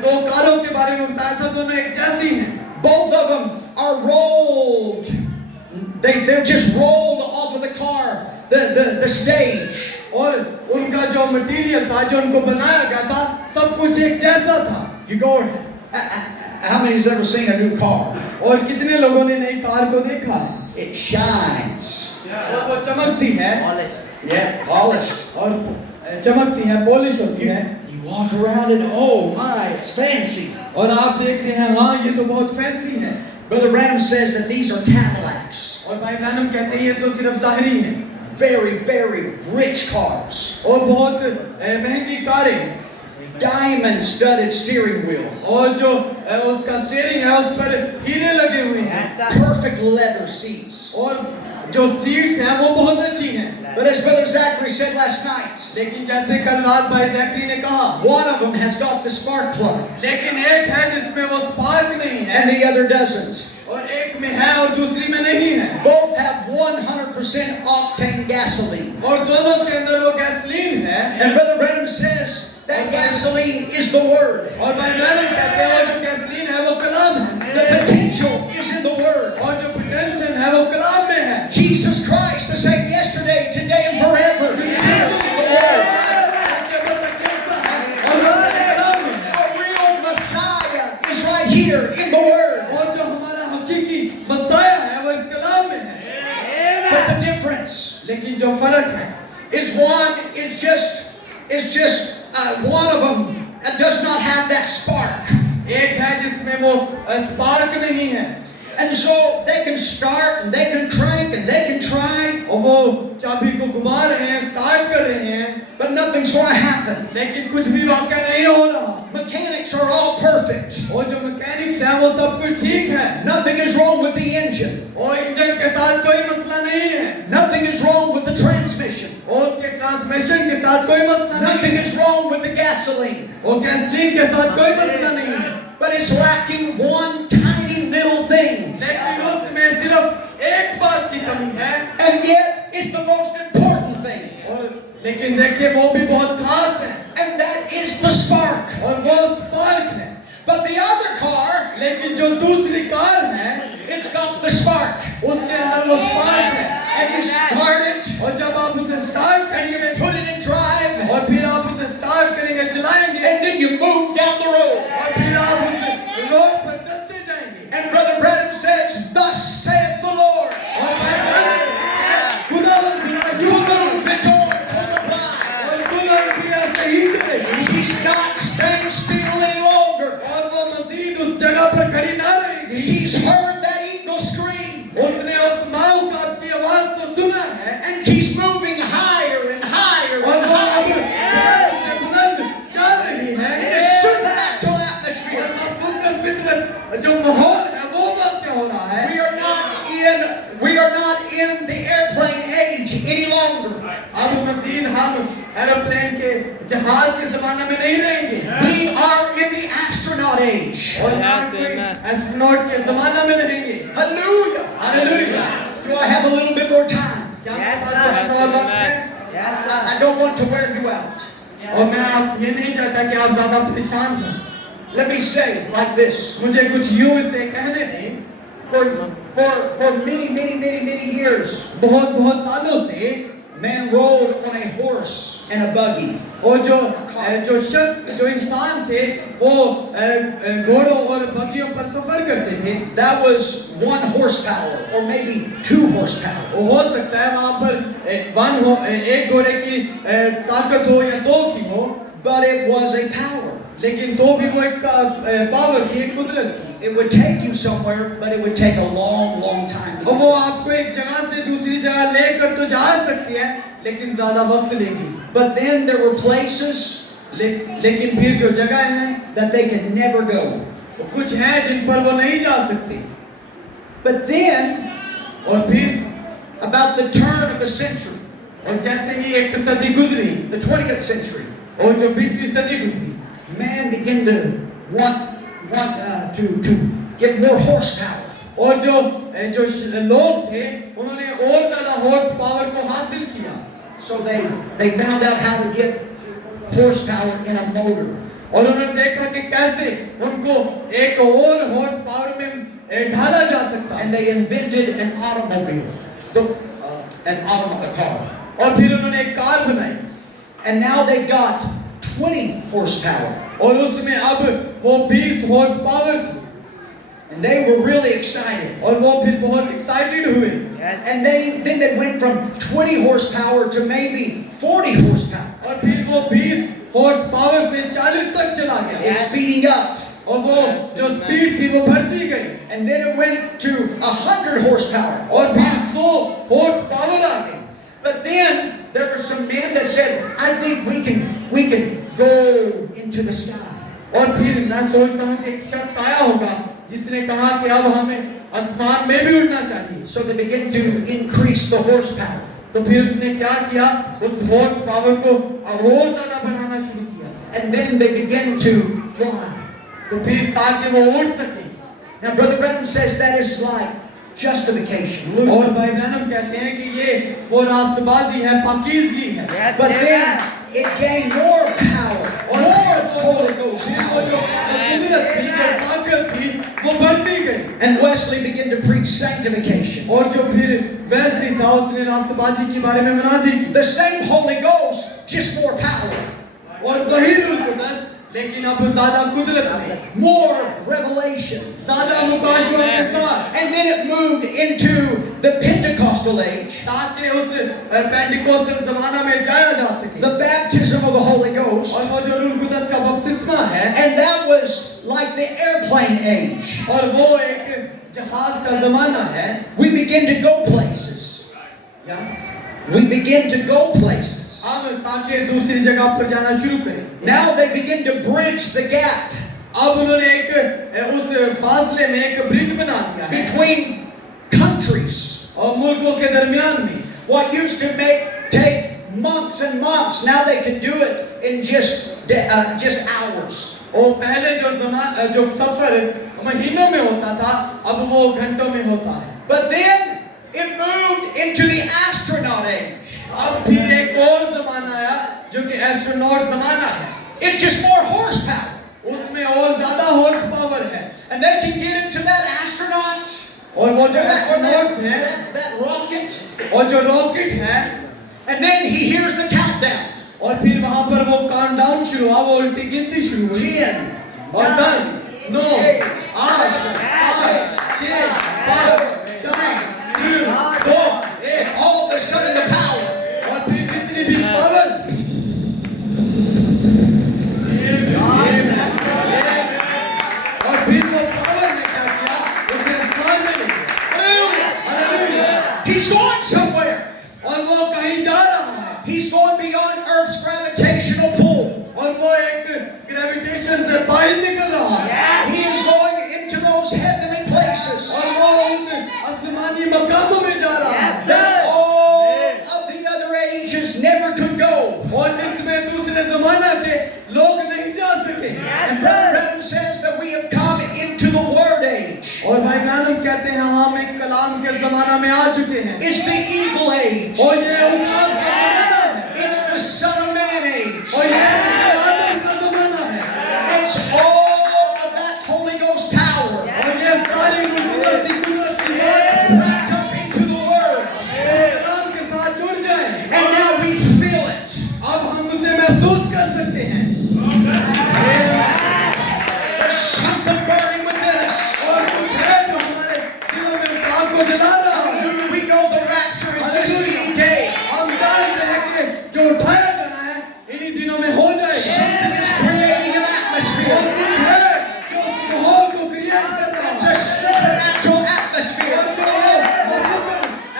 दो कारों के बारे में बताया था, दोनों एक जैसी हैं। Both of them are rolled. They're just rolled off of the car, the stage. और उनका जो मटेरियल था, जो उनको बनाया गया था, सब कुछ एक जैसा था। You go. How many has ever seen a new car? और कितने लोगों ने नई कार को देखा है? It shines. और वो चमकती है Yeah, polished. और चमकती है, पॉलिश होती है। You walk around and oh my, it's fancy. और आप देखते हैं हाँ ये तो बहुत फैंसी है। Brother Branham says that these are Cadillacs. और भाई ब्रैनम कहते हैं ये तो सिर्फ ज़ाहिरी है। Very, very rich cars. और बहुत महंगी कारें। Diamond studded steering wheel. और जो उसका स्टीयरिंग है उस पर हीरे लगे हुए हैं। Perfect leather seats. और जो सीट्स हैं वो बहुत अच्छी हैं। But as Brother Zachary said last night, लेकिन जैसे कल रात भाई जैकरी ने कहा, one of them has got the spark plug लेकिन एक है जिसमें वो स्पार्क नहीं है and the other doesn't. और एक में है और दूसरी में नहीं है। Both have 100% octane gasoline. और दोनों के अंदर वो गैसोलीन है। And Brother Branham says that gasoline is the word. और भाई ब्रैनम कहते हैं वो जो गैसोलीन है वो कलाम है। The potential is in the word. और जो पोटेंशियल है वो कलाम में है। Jesus Christ, the same yesterday, today, and forever. He's in the word. A real Messiah is right here in the word. और जो हमारा हकीकी मसाया है वो इस कलाम में है। But the difference लेकिन जो फर्क है is one of them does not have that spark. एक है जिसमें वो स्पार्क नहीं है। And so they can start and they can crank and they can try, और वो चाबी को घुमा रहे हैं, स्टार्ट कर रहे हैं, but nothing's going to happen. लेकिन कुछ भी वाकई नहीं हो रहा। Mechanics are all perfect. और जो मैकेनिक्स हैं वो सब कुछ ठीक है। Nothing is wrong with the engine. और इंजन के साथ कोई मसला नहीं है। Nothing is wrong with the transmission. और उसके ट्रांसमिशन के साथ कोई मसला नहीं Nothing है। is wrong with the gasoline. और गैसोलीन के साथ कोई मसला नहीं है। But it's lacking one tiny little thing. लेकिन उसमें सिर्फ एक बात की कमी है। And yet it's the most important thing. और लेकिन देखिए वो भी बहुत खास है। And that is the spark. और वो स्पार्क है। But the other car, लेकिन जो दूसरी कार है it's got the spark. उसके अंदर वो स्पार्क है। And you start it, और जब आप उसे स्टार्ट and you करेंगे put it in drive, और फिर आप उसे स्टार्ट करेंगे, चलाएंगे and then you move down the road. और फिर आप उसे रोड पर चलते जाएंगे। And Brother Branham says, "Thus saith the Lord." और खुदावंद खुदा You यूं move it on for the bride. और दुल्हन भी ऐसे ही चलेगी She's not staying still any longer. और वो मजीद उस जगह पर खड़ी ना रहेगी। She's heard that eagle scream, उसने उस माऊ का की आवाज को सुना है and she's moving higher and higher और and वो अब higher बुलंद जा रही है in a supernatural atmosphere. और मुकद्दस फितरत जो माहौल है वो वाक़ हो रहा है। We are not in the airplane age any longer. अब मजीद हम एरोप्लेन के जहाज के ज़माने में नहीं रहेंगे We are in the astronaut age. और ना कोई एस्ट्रोनॉट के ज़माने में रहेंगे। Hallelujah. Hallelujah. Do I have a little bit more time? क्या Yes, आपके पास sir. थोड़ा सा वक्त है? Yes, I don't want to wear you out. और मैं आप ये नहीं चाहता कि आप ज़्यादा परेशान हों। Let me say it like this. मुझे कुछ यूं इसे कहने दें। For many years, बहुत सालों से men rode on a horse and a buggy. और जो शख्स जो इंसान थे वो घोड़ों और बगियों पर सफर करते थे। That was 1 horsepower or maybe 2 horsepower. वो हो सकता है वहाँ पर एक घोड़े की ताकत हो या 2 की हो, But it was a power. लेकिन तो भी वो एक पावर थी, एक कुदरत थी। It would take you somewhere, but it would take a long time to और get वो there. आपको एक जगह से दूसरी जगह लेकर तो जा सकती है, लेकिन ज्यादा वक्त लेगी। But then there were places लेकिन फिर जो जगह है that they could never go. वो कुछ हैं जिन पर वो नहीं जा सकते। But then, और फिर about the turn of the century, और जैसे ही एक सदी गुजरी the 20th century, और जो 20वीं सदी गुजरी man began to want to get more horsepower. और जो लोग थे उन्होंने और ज़्यादा हॉर्स पावर को हासिल किया So they found out how to get horsepower in a motor. और उन्होंने देखा कि कैसे उनको एक और हॉर्स पावर में ढाला जा सकता है And they invented an automobile, a car. और फिर उन्होंने एक कार बनाई And now they've got 20 horsepower. और उसमें अब वो 20 हॉर्स पावर थी And they were really excited. और वो फिर बहुत एक्साइटेड हुए Yes. And then they went from 20 horsepower to maybe 40 horsepower. और फिर वो 20 हॉर्स पावर से 40 तक चला गया It's speeding up. और वो जो स्पीड थी वो बढ़ती गई And then it went to 100 horsepower. और फिर 100 हॉर्स पावर आ गई But then there were some men that said, I think we can go into the sky. और फिर मैं सोचता हूँ कि एक शख्स आया होगा जिसने कहा कि अब हमें आसमान में भी उड़ना चाहिए So they began to increase the horsepower. तो फिर उसने क्या किया उस हॉर्स पावर को और ज्यादा बढ़ाना शुरू किया And then they began to fly. तो फिर ताकि वो उड़ सके Now Brother Branham says that is like justification. और भाई ब्रैनम कहते हैं कि ये वो रास्तबाजी है पाकीज़गी है Yes, But amen. then it gained more power, more Holy Ghost फिर वो जो power. कुदरत थी जो ताकत थी वो बढ़ती गई And Wesley began to preach sanctification. और जो फिर वेस्ली था उसने रास्तबाजी के बारे में मुनादी की The same Holy Ghost, just more power, और वही रूल कुदस लेकिन अब ज्यादा कुदरत में more revelation. ज्यादा मुकाशवा के साथ And then it moved into the Pentecostal age, ताकि उस पेंटिकोस्टल जमाना में जाया जा सके the baptism of the Holy Ghost. और वो जो रूल कुदस का बपतिस्मा है And that was like the airplane age. और वो एक जहाज का जमाना है We begin to go places. या We begin to go places. हम ताकि दूसरी जगह पर जाना शुरू करें Now they begin to bridge the gap अब उन्होंने एक उस फासले में एक ब्रिज बना दिया है between countries. और मुल्कों के दरमियान में What used to take months and months, now they can do it in just hours. और पहले जो सफर महीनों में होता था अब वो घंटों में होता है But then it moved into the astronaut age. अब फिर एक और जमाना आया जो कि एस्ट्रोनॉट जमाना है It's just more horsepower. उसमें और ज्यादा हॉर्स पावर है And they can get into that astronaut, और वो जो एस्ट्रोनॉट्स हैं that rocket, और जो रॉकेट है and then he hears the countdown. और फिर वहां पर वो काउंटडाउन शुरू हुआ वो उल्टी गिनती शुरू हुई 10, और 10 9 8, 8 7 6 5 4 3 2 1 all of a sudden the power. और फिर कितनी भी पावर और फिर वो पावर ने क्या किया उसे आसमान में ले गया हालेलुया He's going somewhere. और वो कहीं जा रहा है He's going beyond Earth's gravitational pull. और वो एक ग्रेविटेशन से बाहर निकल रहा है He is going into those heavenly places और वो उन आसमानी मकामों में जा रहा है that all of the other ages never could go. और जिसमें दूसरे जमाना के लोग नहीं जा सके And Brother Branham says that we have come into the Word age. और भाई ब्रैनम कहते हैं हम एक कलाम के जमाना में आ चुके हैं It's the evil age. और ये उकाम का जमाना है It's the Son of Man age. और ये आदम का जमाना है It's all of that Holy Ghost power और ये सारी कुदरत की बात wrapped up into the Word. कलाम के साथ जुड़ जाए And now we feel it. अब हम उसे महसूस कर सकते हैं There's something burning within us. और कुछ है जो हमारे दिलों में आग को जला रहा है We know the rapture is just any day. हम जानते हैं कि जो उठाया जाना है इन्हीं दिनों में हो जाएगा Something is creating an और atmosphere. कुछ है जो उस माहौल को क्रिएट कर रहा It's a है supernatural atmosphere. और जो वो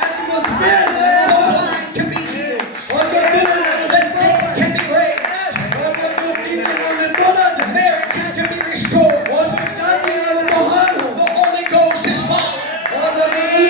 एटमॉस्फेयर है The माहौल blind can be healed. और जो दिल The dead can be raised. और वो जो 3 दिनों में तोड़ा जाए Marriages can be restored. और जो शादी है वो बहाल हो The Holy Ghost is falling. और वो रूह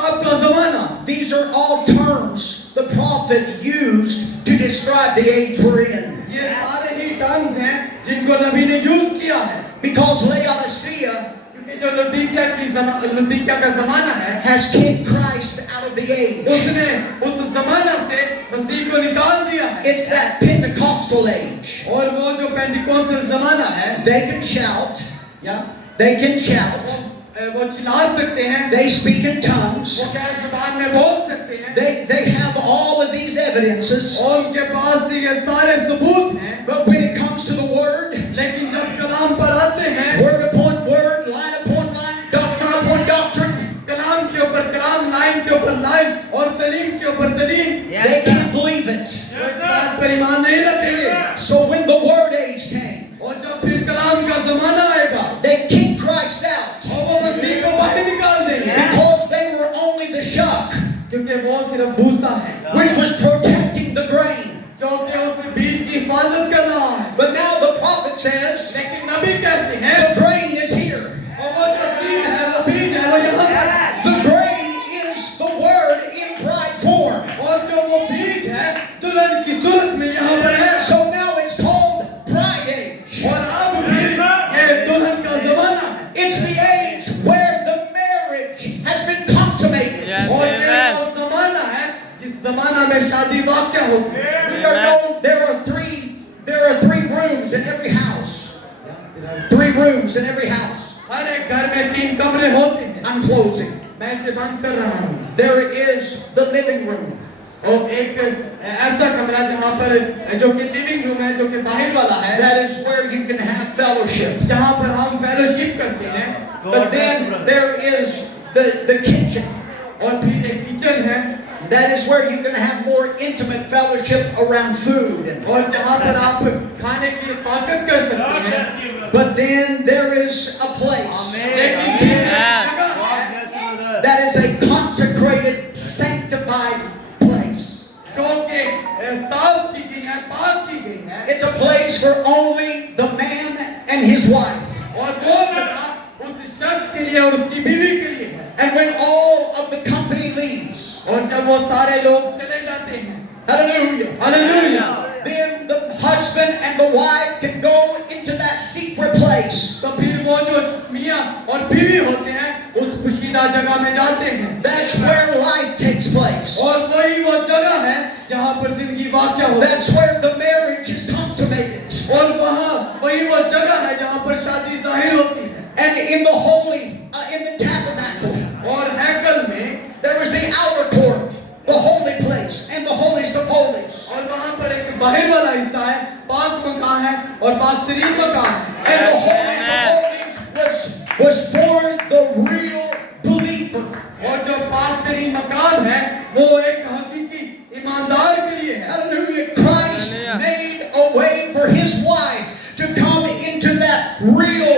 पाप का जमाना। These are all terms the prophet used to describe the age we're in. ये सारे ही टर्म्स हैं जिनको नबी ने यूज किया है, Because Laodicea क्योंकि जो लुदीकिया का जमाना है, has kicked Christ out of the age. उसने उस जमाना से मसीह को निकाल दिया है। It's that Pentecostal age. और वो जो पेंटिकोस्टल जमाना है, They can shout. या They can shout. वो चिल्ला सकते हैं, They speak in tongues. वो क्या जुबान में बोल सकते हैं, They have all of these evidences. और उनके पास ये सारे सबूत हैं। But when it comes to the word, लेकिन जब कलाम पर आते हैं, word upon word, line upon line, doctrine upon doctrine, कलाम के ऊपर कलाम, लाइन के ऊपर लाइन और तलीम के ऊपर तलीम, they can't believe it. वो इस बात पर ईमान नहीं रखेंगे। So when the word age came, और जब फिर कलाम का जमाना आएगा, they kicked Christ out और वो मसीह को बाहर निकाल देंगे, because they were only the shock क्योंकि वो सिर्फ भूसा है, which was protecting the grain. जो कि उस बीज की हिफाजत कर रहा है। But now the prophet says लेकिन नबी कहते हैं, the grain is here. और वो जो सीड है, वो बीज है, वो यहाँ पर, The grain is the word in bride form. और जो वो बीज है, दुल्हन की सूरत में यहाँ पर है। So now it's called bride age. और अब फिर ये दुल्हन का जमाना है। It's the age where the marriage has been consummated. Yes. और ये Amen. वो जमाना है जिस जमाना में शादी वाक़या होती है। We are known, there are three rooms in every house. 3 rooms in every house. हर एक घर में 3 कमरे होते हैं। I'm closing. मैं इसे बंद कर रहा हूँ। There is the living room. और एक ऐसा कमरा जहाँ पर जो कि लिविंग रूम है, जो कि बाहर वाला है, That is where you can have fellowship. जहाँ पर हम फेलोशिप करते हैं। But then there is the kitchen. और फिर एक किचन है, That is where you can have more intimate fellowship around food. और जहाँ पर आप खाने की हिफाजत कर सकते हैं। But then there is a place लेकिन फिर एक जगह है that is a consecrated, sanctified place. जो कि साफ की गई है, पाक की गई है, It's a place for only the man and his wife. और वो जगह उस शख्स के लिए और उसकी बीवी के लिए है। And when all of the company leaves, और जब वो सारे लोग चले जाते हैं, hallelujah, hallelujah, then the husband and the wife can go into that secret place. तो फिर वो जो मियाँ और बीवी होते हैं उस खुशीदा जगह में जाते हैं। That's where life takes place. और वही वो जगह है जहाँ पर जिंदगी वाक़या होती है। That's where the marriage is consummated. और वहाँ वही वो जगह है जहाँ पर शादी जाहिर होती है। And in the holy, in the tabernacle, और हैकल में there was the outer court, the holy place, and the holiest of holies. और वहाँ पर एक बाहर वाला हिस्सा है, पाक मकान है और पाक तरीन मकान है। And the holiest of holies was for the real believer. और जो पाक तरीन मकान है वो एक हकीकी ईमानदार के लिए है। Hallelujah. Christ Hallelujah. made a way for his wife to come into that real,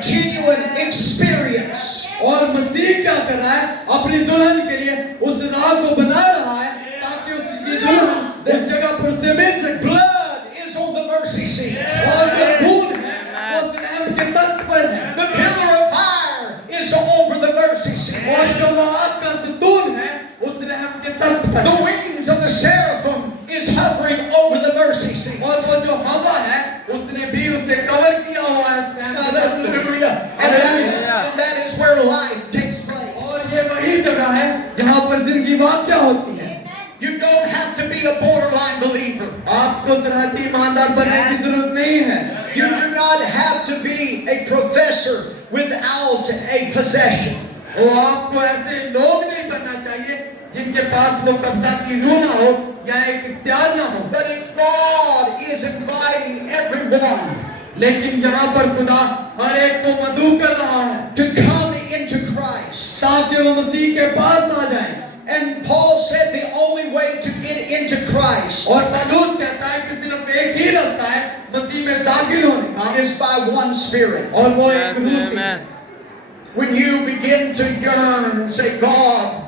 genuine experience. और मसीह क्या कर रहा है? अपनी दुल्हन के लिए उस राह को बना रहा है ताकि उसकी दुल्हन उस जगह पर उसे मिल सके। Blood is on the mercy seat. और जो खून है वो उस रहम के तख्त पर है। The pillar of fire is over the mercy seat. और जो वो आग का सतून है उस रहम के तख्त पर The है। wings of the seraphim is hovering over the mercy seat. और वो जो हवा है उसने भी उसे कवर किया हुआ है उस रहम के तख्त पर। Hallelujah. And that is where life takes place. और ये वही जगह है जहाँ पर जिंदगी वाक़या होती है। You don't have to be a borderline believer. आपको सरहदी ईमानदार बनने की जरूरत नहीं है। You do not have to be a professor without a possession. और आपको ऐसे लोग नहीं बनना चाहिए जिनके पास वो कब्जा की रूह ना हो या एक इख्तियार ना हो। But if God is inviting everyone लेकिन यहाँ पर खुदा हर एक को मदऊ कर रहा है to come into Christ. ताकि वो मसीह के पास आ जाए। And Paul said the only way to get into Christ और पौलुस कहता है कि सिर्फ एक ही रास्ता है मसीह में दाखिल होने का, is by one Spirit. और वो एक रूह से। Amen. When you begin to yearn and say, God,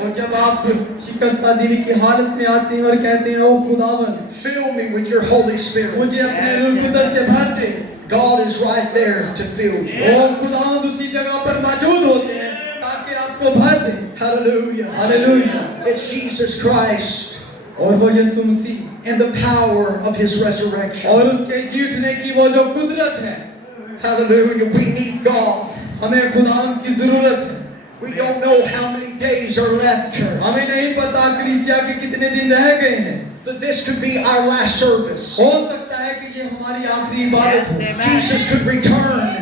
और जब आप शिकस्ता दिली की हालत में आते हैं और कहते हैं, ओ खुदावन fill me with your Holy Spirit. मुझे अपने रूह कुदस से भर दे, God is right there to fill you. और खुदावन उसी जगह पर मौजूद होते हैं ताकि आपको भर दे। Hallelujah. Hallelujah. It's Jesus Christ और वो यीशु मसीह and the power of his resurrection. और उसके जी उठने की वो जो कुदरत है, Hallelujah. We need God. हमें खुदावंद की जरूरत है। We don't know how many days are left, church. हमें नहीं पता कलीसिया के कितने दिन रह गए हैं। That this could be our last service. हो सकता है कि ये हमारी आखिरी इबादत Yes, हो। amen. Jesus could return.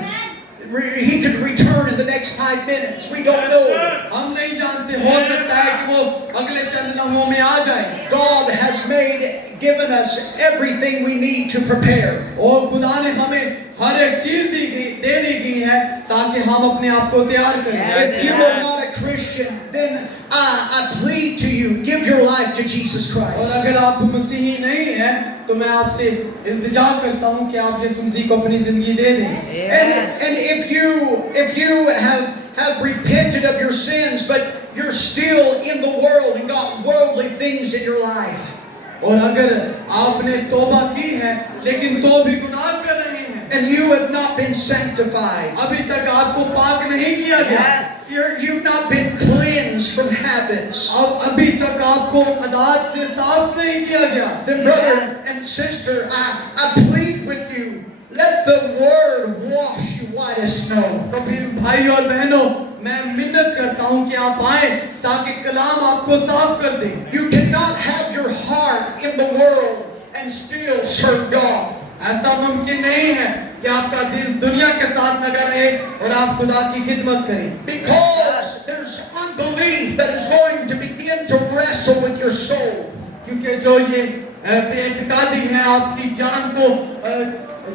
He could return in the next 5 minutes. We don't know. हम नहीं जानते, हो सकता है कि वो अगले चंद लम्हों में आ जाए। God has given us everything we need to prepare. और खुदा ने हमें हर एक चीज दे दी गई है ताकि हम अपने आप को तैयार करें। Yes, If you are not a Christian, then I plead to you, give your life to Jesus और Christ. अगर आप मसीही नहीं हैं तो मैं आपसे इल्तिजा करता हूं कि आप यीशु मसीह को अपनी जिंदगी दे दें। And if you have repented of your sins, but you're still in the world and got worldly things in your life, और अगर आपने तौबा की है लेकिन तो भी गुनाह कर रहे हैं, and you have not been sanctified, अभी तक आपको पाक नहीं किया गया, Yes. you've not been cleansed from habits, अब अभी तक आपको आदत से साफ नहीं किया गया, then brother and sister, I plead with you, let the word wash you white as snow. तो फिर भाई और बहनों मैं मिन्नत करता हूं कि आप आए ताकि कलाम आपको साफ कर दे। You cannot have your heart in the world and still serve God. ऐसा मुमकिन नहीं है कि आपका दिल दुनिया के साथ लगा रहे और आप खुदा की खिदमत करें, Because there's unbelief that is going to begin to wrestle with your soul. क्योंकि जो ये बेइत्तेकादी है आपकी जान को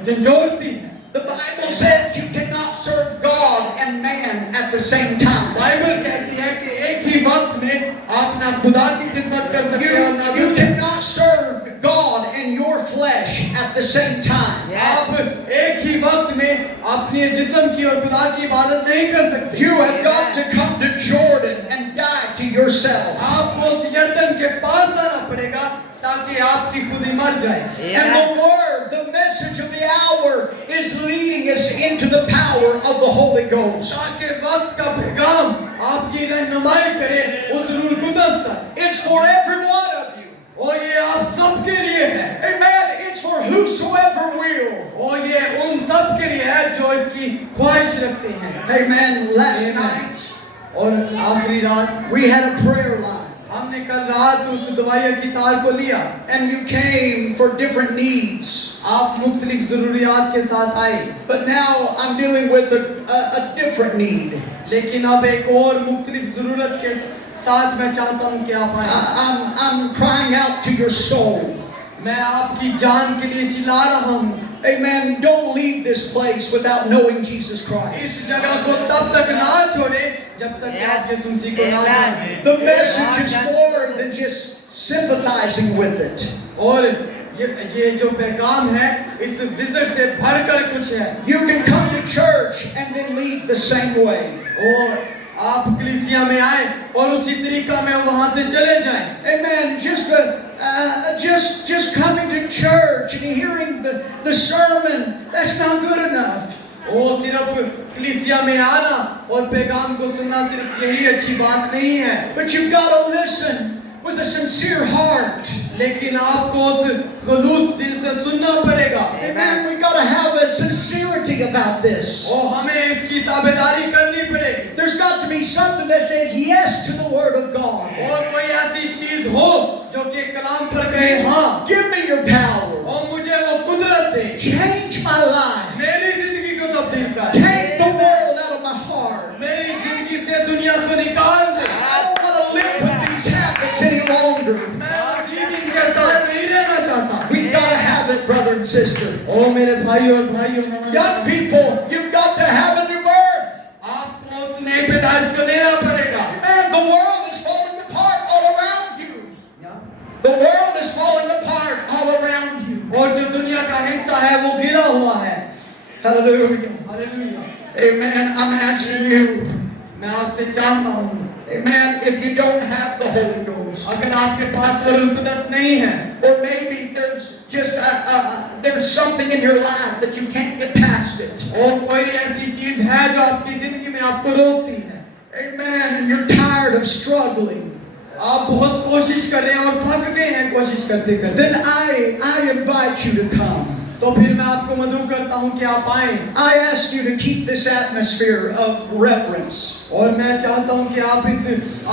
झंझोड़ती है। The Bible says you cannot serve God and man at the same time. Bible कहती है कि एक ही वक्त में आप ना खुदा की खिदमत कर सकते हैं और ना You दुनिया। cannot serve God and your flesh at the same time. Yes. आप एक ही वक्त में अपने जिस्म की और खुदा की इबादत नहीं कर सकते। You have got to come to Jordan and die to yourself. आपको उस यरदन के पास आना पड़ेगा ताकि आपकी खुदी मर जाए। And the word, the message of the hour is leading us into the power of the Holy Ghost. ताकि वक्त का पैगाम आपकी रहनुमाई करे उस रूह कुदस तक। It's for every one of you. और ये आप सबके लिए है। Amen. It's for whosoever will. और ये उन सब के लिए है जो इसकी ख्वाहिश रखते हैं। Amen. Last Amen. night और आखिरी रात we had a prayer line. हमने कल रात उस दवाइया की तार को लिया। And you came for different needs. आप मुख्तलिफ ज़रूरियात के साथ आए, But now I'm dealing with a different need. लेकिन अब एक और मुख्तलिफ ज़रूरत के साथ मैं चाहता हूँ कि आप आए। I'm crying out to your soul. मैं आपकी जान के लिए चिल्ला रहा हूँ। Amen. Don't leave this place without knowing Jesus Christ. इस जगह को तब तक ना छोड़े जब तक कि आप यीशु मसीह को ना Amen. जाने। The message is more than just sympathizing with it. और ये जो पैगाम है इस विजन से भरकर कुछ है। You can come to church and then leave the same way. और आप कलीसिया में आए और उसी तरीका में वहाँ से चले जाएं। Amen. Just coming to church and hearing the sermon, that's not good enough. वो सिर्फ कलीसिया में आना और पैगाम को सुनना सिर्फ यही अच्छी बात नहीं है, But you've got to listen with a sincere heart. लेकिन आपको उस खलूस दिल से सुनना पड़ेगा। Amen. We've got to have a sincerity about this. और हमें इसकी ताबेदारी करनी पड़ेगी। There's got to be something that says yes to the Word of God. और कोई ऐसी चीज हो जो कि कलाम पर कहे हाँ, Give me your power. और मुझे वो कुदरत दे, Change my life. मेरी जिंदगी को तब्दील कर, Take the world out of my heart. मेरी जिंदगी से दुनिया को निकाल दे। I don't want to live with these habits any longer. मैं मसीह के साथ नहीं रहना चाहता। We've got to have it, brother and sister. ओ मेरे भाई और भाइयों, Young people, you've got to have a new birth. आपको उस नए पैदाइश को लेना पड़ेगा। And the world is falling apart all around you. The world is falling apart all around you. और जो दुनिया का हिस्सा है वो गिरा हुआ है। Hallelujah. Hallelujah. Amen. I'm asking you. मैं आपसे चाहता हूँ, Amen. If you don't have the Holy Ghost, अगर आपके पास रूह कुदस नहीं है, or maybe there's just there's something in your life that you can't get past it. और कोई ऐसी चीज है जो आपकी जिंदगी में आपको रोकती है, Amen. And you're tired of struggling. आप बहुत कोशिश कर रहे हैं और थक गए हैं कोशिश करते करते, Then I invite you to come. तो फिर मैं आपको मदऊ करता हूं कि आप आएं, I ask you to keep this atmosphere of reverence. और मैं चाहता हूं कि आप इस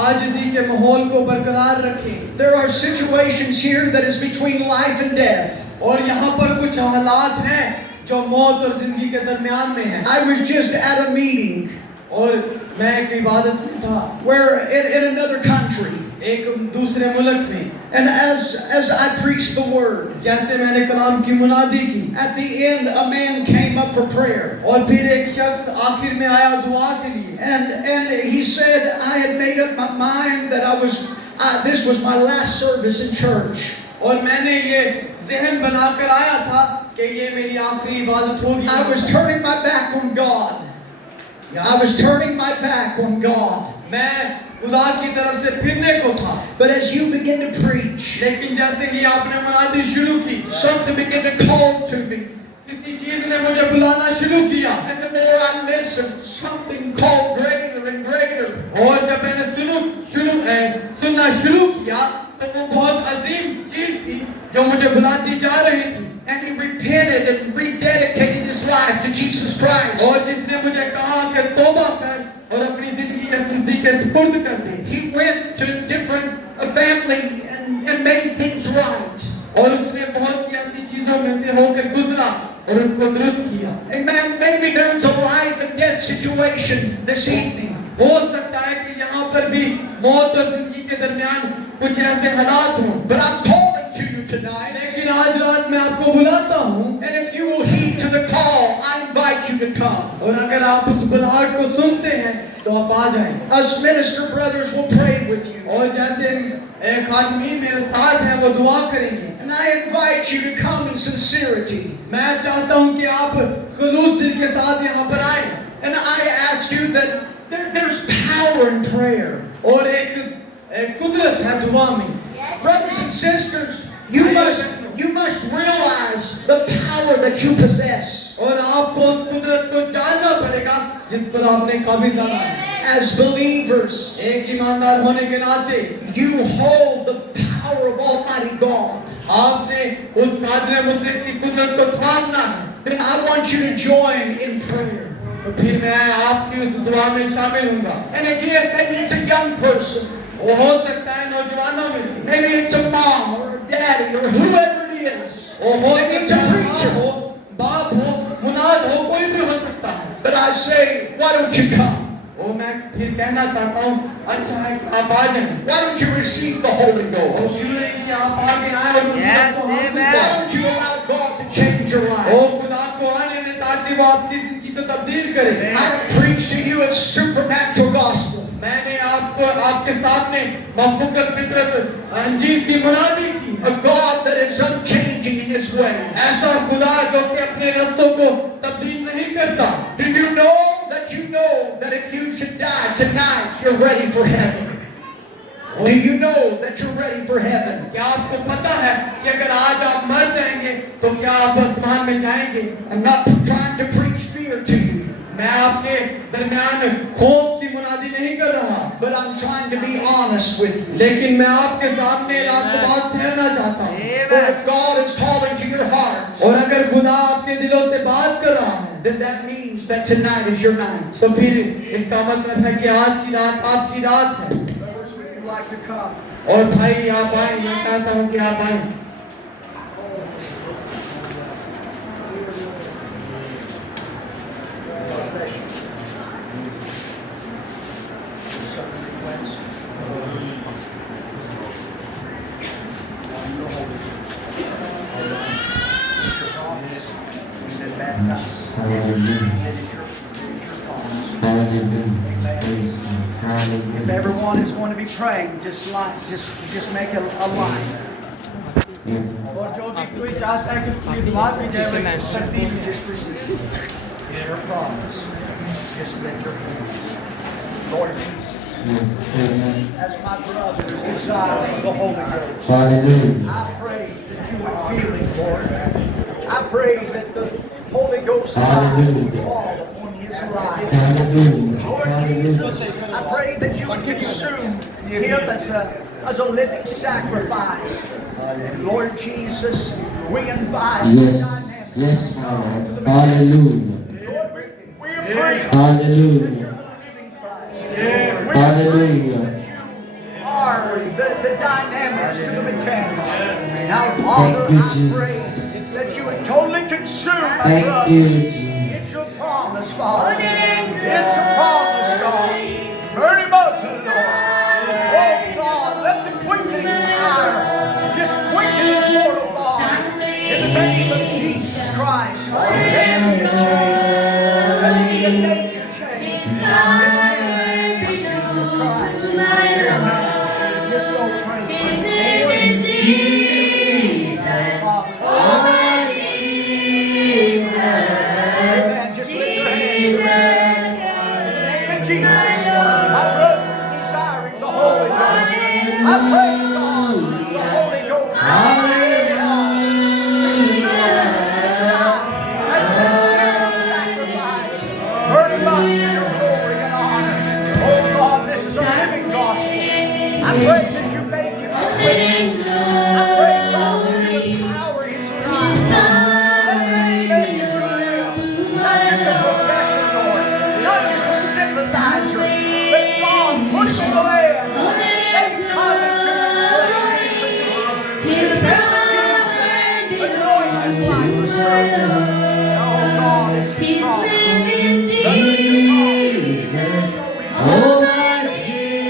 आजिज़ी के माहौल को बरकरार रखें। There are situations here that is between life and death. और यहाँ पर कुछ हालात हैं जो मौत और जिंदगी के दरमियान में हैं। I was just at a meeting और मैं एक इबादत में था, where in another country, एक दूसरे मुल्क में, and as I preached the word, जैसे मैंने कलाम की मुनादी की, at the end a man came up for prayer. और फिर एक शख्स आखिर में आया दुआ के लिए, And he said, I had made up my mind that this was my last service in church. और मैंने ये ज़हन बनाकर आया था कि ये मेरी आखिरी इबादत होगी। I was turning my back on God. I was turning my back on God. मैं खुदा की तरफ से फिरने को था, But as you begin to preach, लेकिन जैसे ही आपने मुनादी शुरू की, something began to call to me. किसी चीज ने मुझे बुलाना शुरू किया, And the more I listened, something called greater and greater. और जब मैंने सुनना शुरू किया तो वो बहुत अजीम चीज थी जो मुझे बुलाती जा रही थी। And he repented and rededicated his life to Jesus Christ. और जिसने मुझे कहा कि तौबा कर और अपनी जिंदगी यसू मसीह के सुपुर्द कर दे। He went to different family and made things right. और उसने बहुत सी ऐसी चीजों में से होकर गुजरा और उनको दुरुस्त किया। Amen. Maybe there's a life and death situation this evening. हो सकता है कि यहाँ पर भी मौत और जिंदगी के दरमियान कुछ ऐसे हालात हों, But I'm calling to you tonight. लेकिन आज रात मैं आपको बुलाता हूँ, And if you will heed to the call, I invite you to come. और अगर आप उस बुलाहट को सुनते हैं तो आप आ जाएं। Us minister brothers will pray with you. और जैसे एक आदमी मेरे साथ है वो दुआ करेंगे। And I invite you to come in sincerity. मैं चाहता हूँ कि आप खुलूस दिल के साथ यहाँ पर आएं। And I ask you that there's power in prayer. और एक कुदरत है दुआ में। Brothers and sisters, you must realize the power that you possess. और आपको उस कुदरत को जानना पड़ेगा जिस पर आपने काबिज़ आना है। As believers, एक ईमानदार होने के नाते you hold the power of Almighty God. आपने उस कादिर मुतलक की कुदरत को थामना है। Then I want you to join in prayer. तो फिर मैं आपकी उस दुआ में शामिल हूँगा। And again, maybe it's a young person. वो हो सकता है नौजवानों में से, Maybe it's a mom or a daddy or whoever it is. वो हो Maybe it's a सकता है preacher. माँ हो, बाप हो, मुनाद हो, कोई भी हो सकता है। But I say, why don't you come? वो मैं फिर कहना चाहता हूँ, अच्छा है आप आ जाएं। Why don't you receive the Holy और Ghost? क्यों नहीं कि आप आगे आए और Yes, आपको हासिल amen. Why करें। don't you allow God to change your ओ life? खुदा को आने में ताकि वो आपकी जिंदगी को तब्दील करे। I preach to you a supernatural gospel. मैंने आपको आपके सामने मफूकत फितरत अंजीर की मुनादी की। A God that is unchanging in His ways. ऐसा खुदा जो कि अपने रस्तों को तब्दील नहीं करता। Do you know that if you should die tonight, you're ready for heaven? Do you know that you're ready for heaven? क्या आपको पता है कि अगर आज आप मर जाएंगे तो क्या आप आसमान में जाएंगे? I'm not trying to preach fear to you, मैं आपके दरमियान खौफ की मुनादी नहीं कर रहा, but I'm trying to be honest with you. लेकिन मैं आपके सामने रास्तबाज ठहरना चाहता हूँ। But if God is calling to your heart, और अगर खुदा आपके दिलों से बात कर रहा है, then that means that tonight is your night. तो फिर इसका मतलब है कि आज की रात आपकी रात है। Brothers, would you like to come? और भाई आप आए, मैं चाहता हूँ कि आप आए। If everyone is going to be praying, just make a line. और जो भी कोई चाहता है कि उसकी दुआ की जाए वो Something you just received. Your promise. Just lift your hands. Lord Jesus, as my brother is desiring the Holy Ghost, Hallelujah. I pray that you would feel it, Lord. I pray that the Holy Ghost Hallelujah. would fall upon his life. Hallelujah. Lord Hallelujah. Jesus, I pray that you would consume him as a living sacrifice. Lord Jesus, we invite Yes, yes, Father. Hallelujah. we are praying Hallelujah. living Christ. Hallelujah. Are the dynamics to the mechanics. Now, Father, Thank you, I pray Jesus. that you would totally consume my Thank brother. you, Jesus. It's your promise, Father. It's a promise, God. Burn him up, Lord. Oh, God, let the quickening fire just quicken his mortal body. In the name of Jesus Christ. Let there be a change. Let there be a nature change. In the name of Jesus Christ. Just go pray. His name is Jesus. Oh, Jesus. Amen. Just lift your hands. In the name of Jesus. My brother is desiring the Holy Ghost. I pray, God, the Holy Ghost. Sacrifice. Burn him up for your glory and honor. Oh God, this is a living gospel. I pray that you make him a witness. I pray, God, that you empower his life. Let this message live. Not just a profession, Lord. Not just a sympathizer. But God, put him in the land. Let him come into his place and his position. His In the name of Jesus, anoint his life for service. Oh God, it's his His promise. name is Jesus. Oh, my Jesus.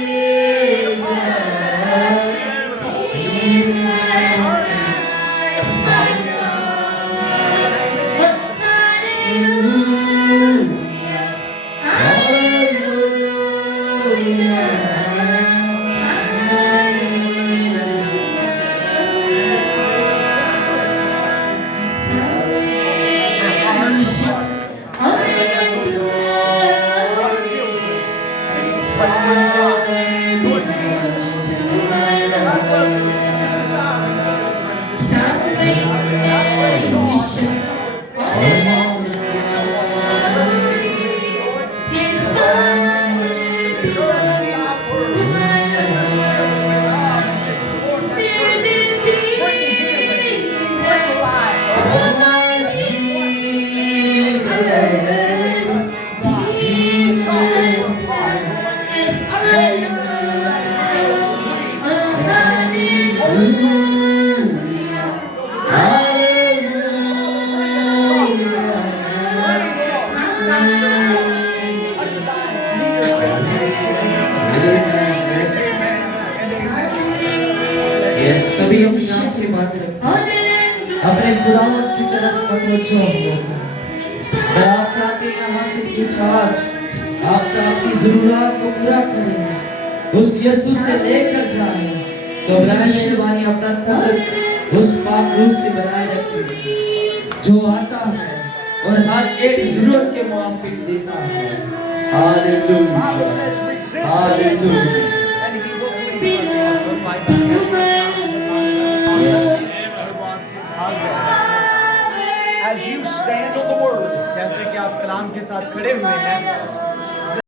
Yes, सभी अपनी आंखें बंद रखें। अपने खुदावंद की तरफ मतवज्जो हो। अगर आप चाहते हैं यहाँ से कुछ आज आपका अपनी जरूरत को पूरा करें, उस यीशु से लेकर जाएं, तो बराए मेहरबानी अपना तन उस पाप रूह से बनाए रखें, जो आता है और हर एक जरूरत के मुआफिक देता है। Hallelujah, hallelujah. As you stand on the word, जैसे कि आप कलाम के साथ खड़े हुए हैं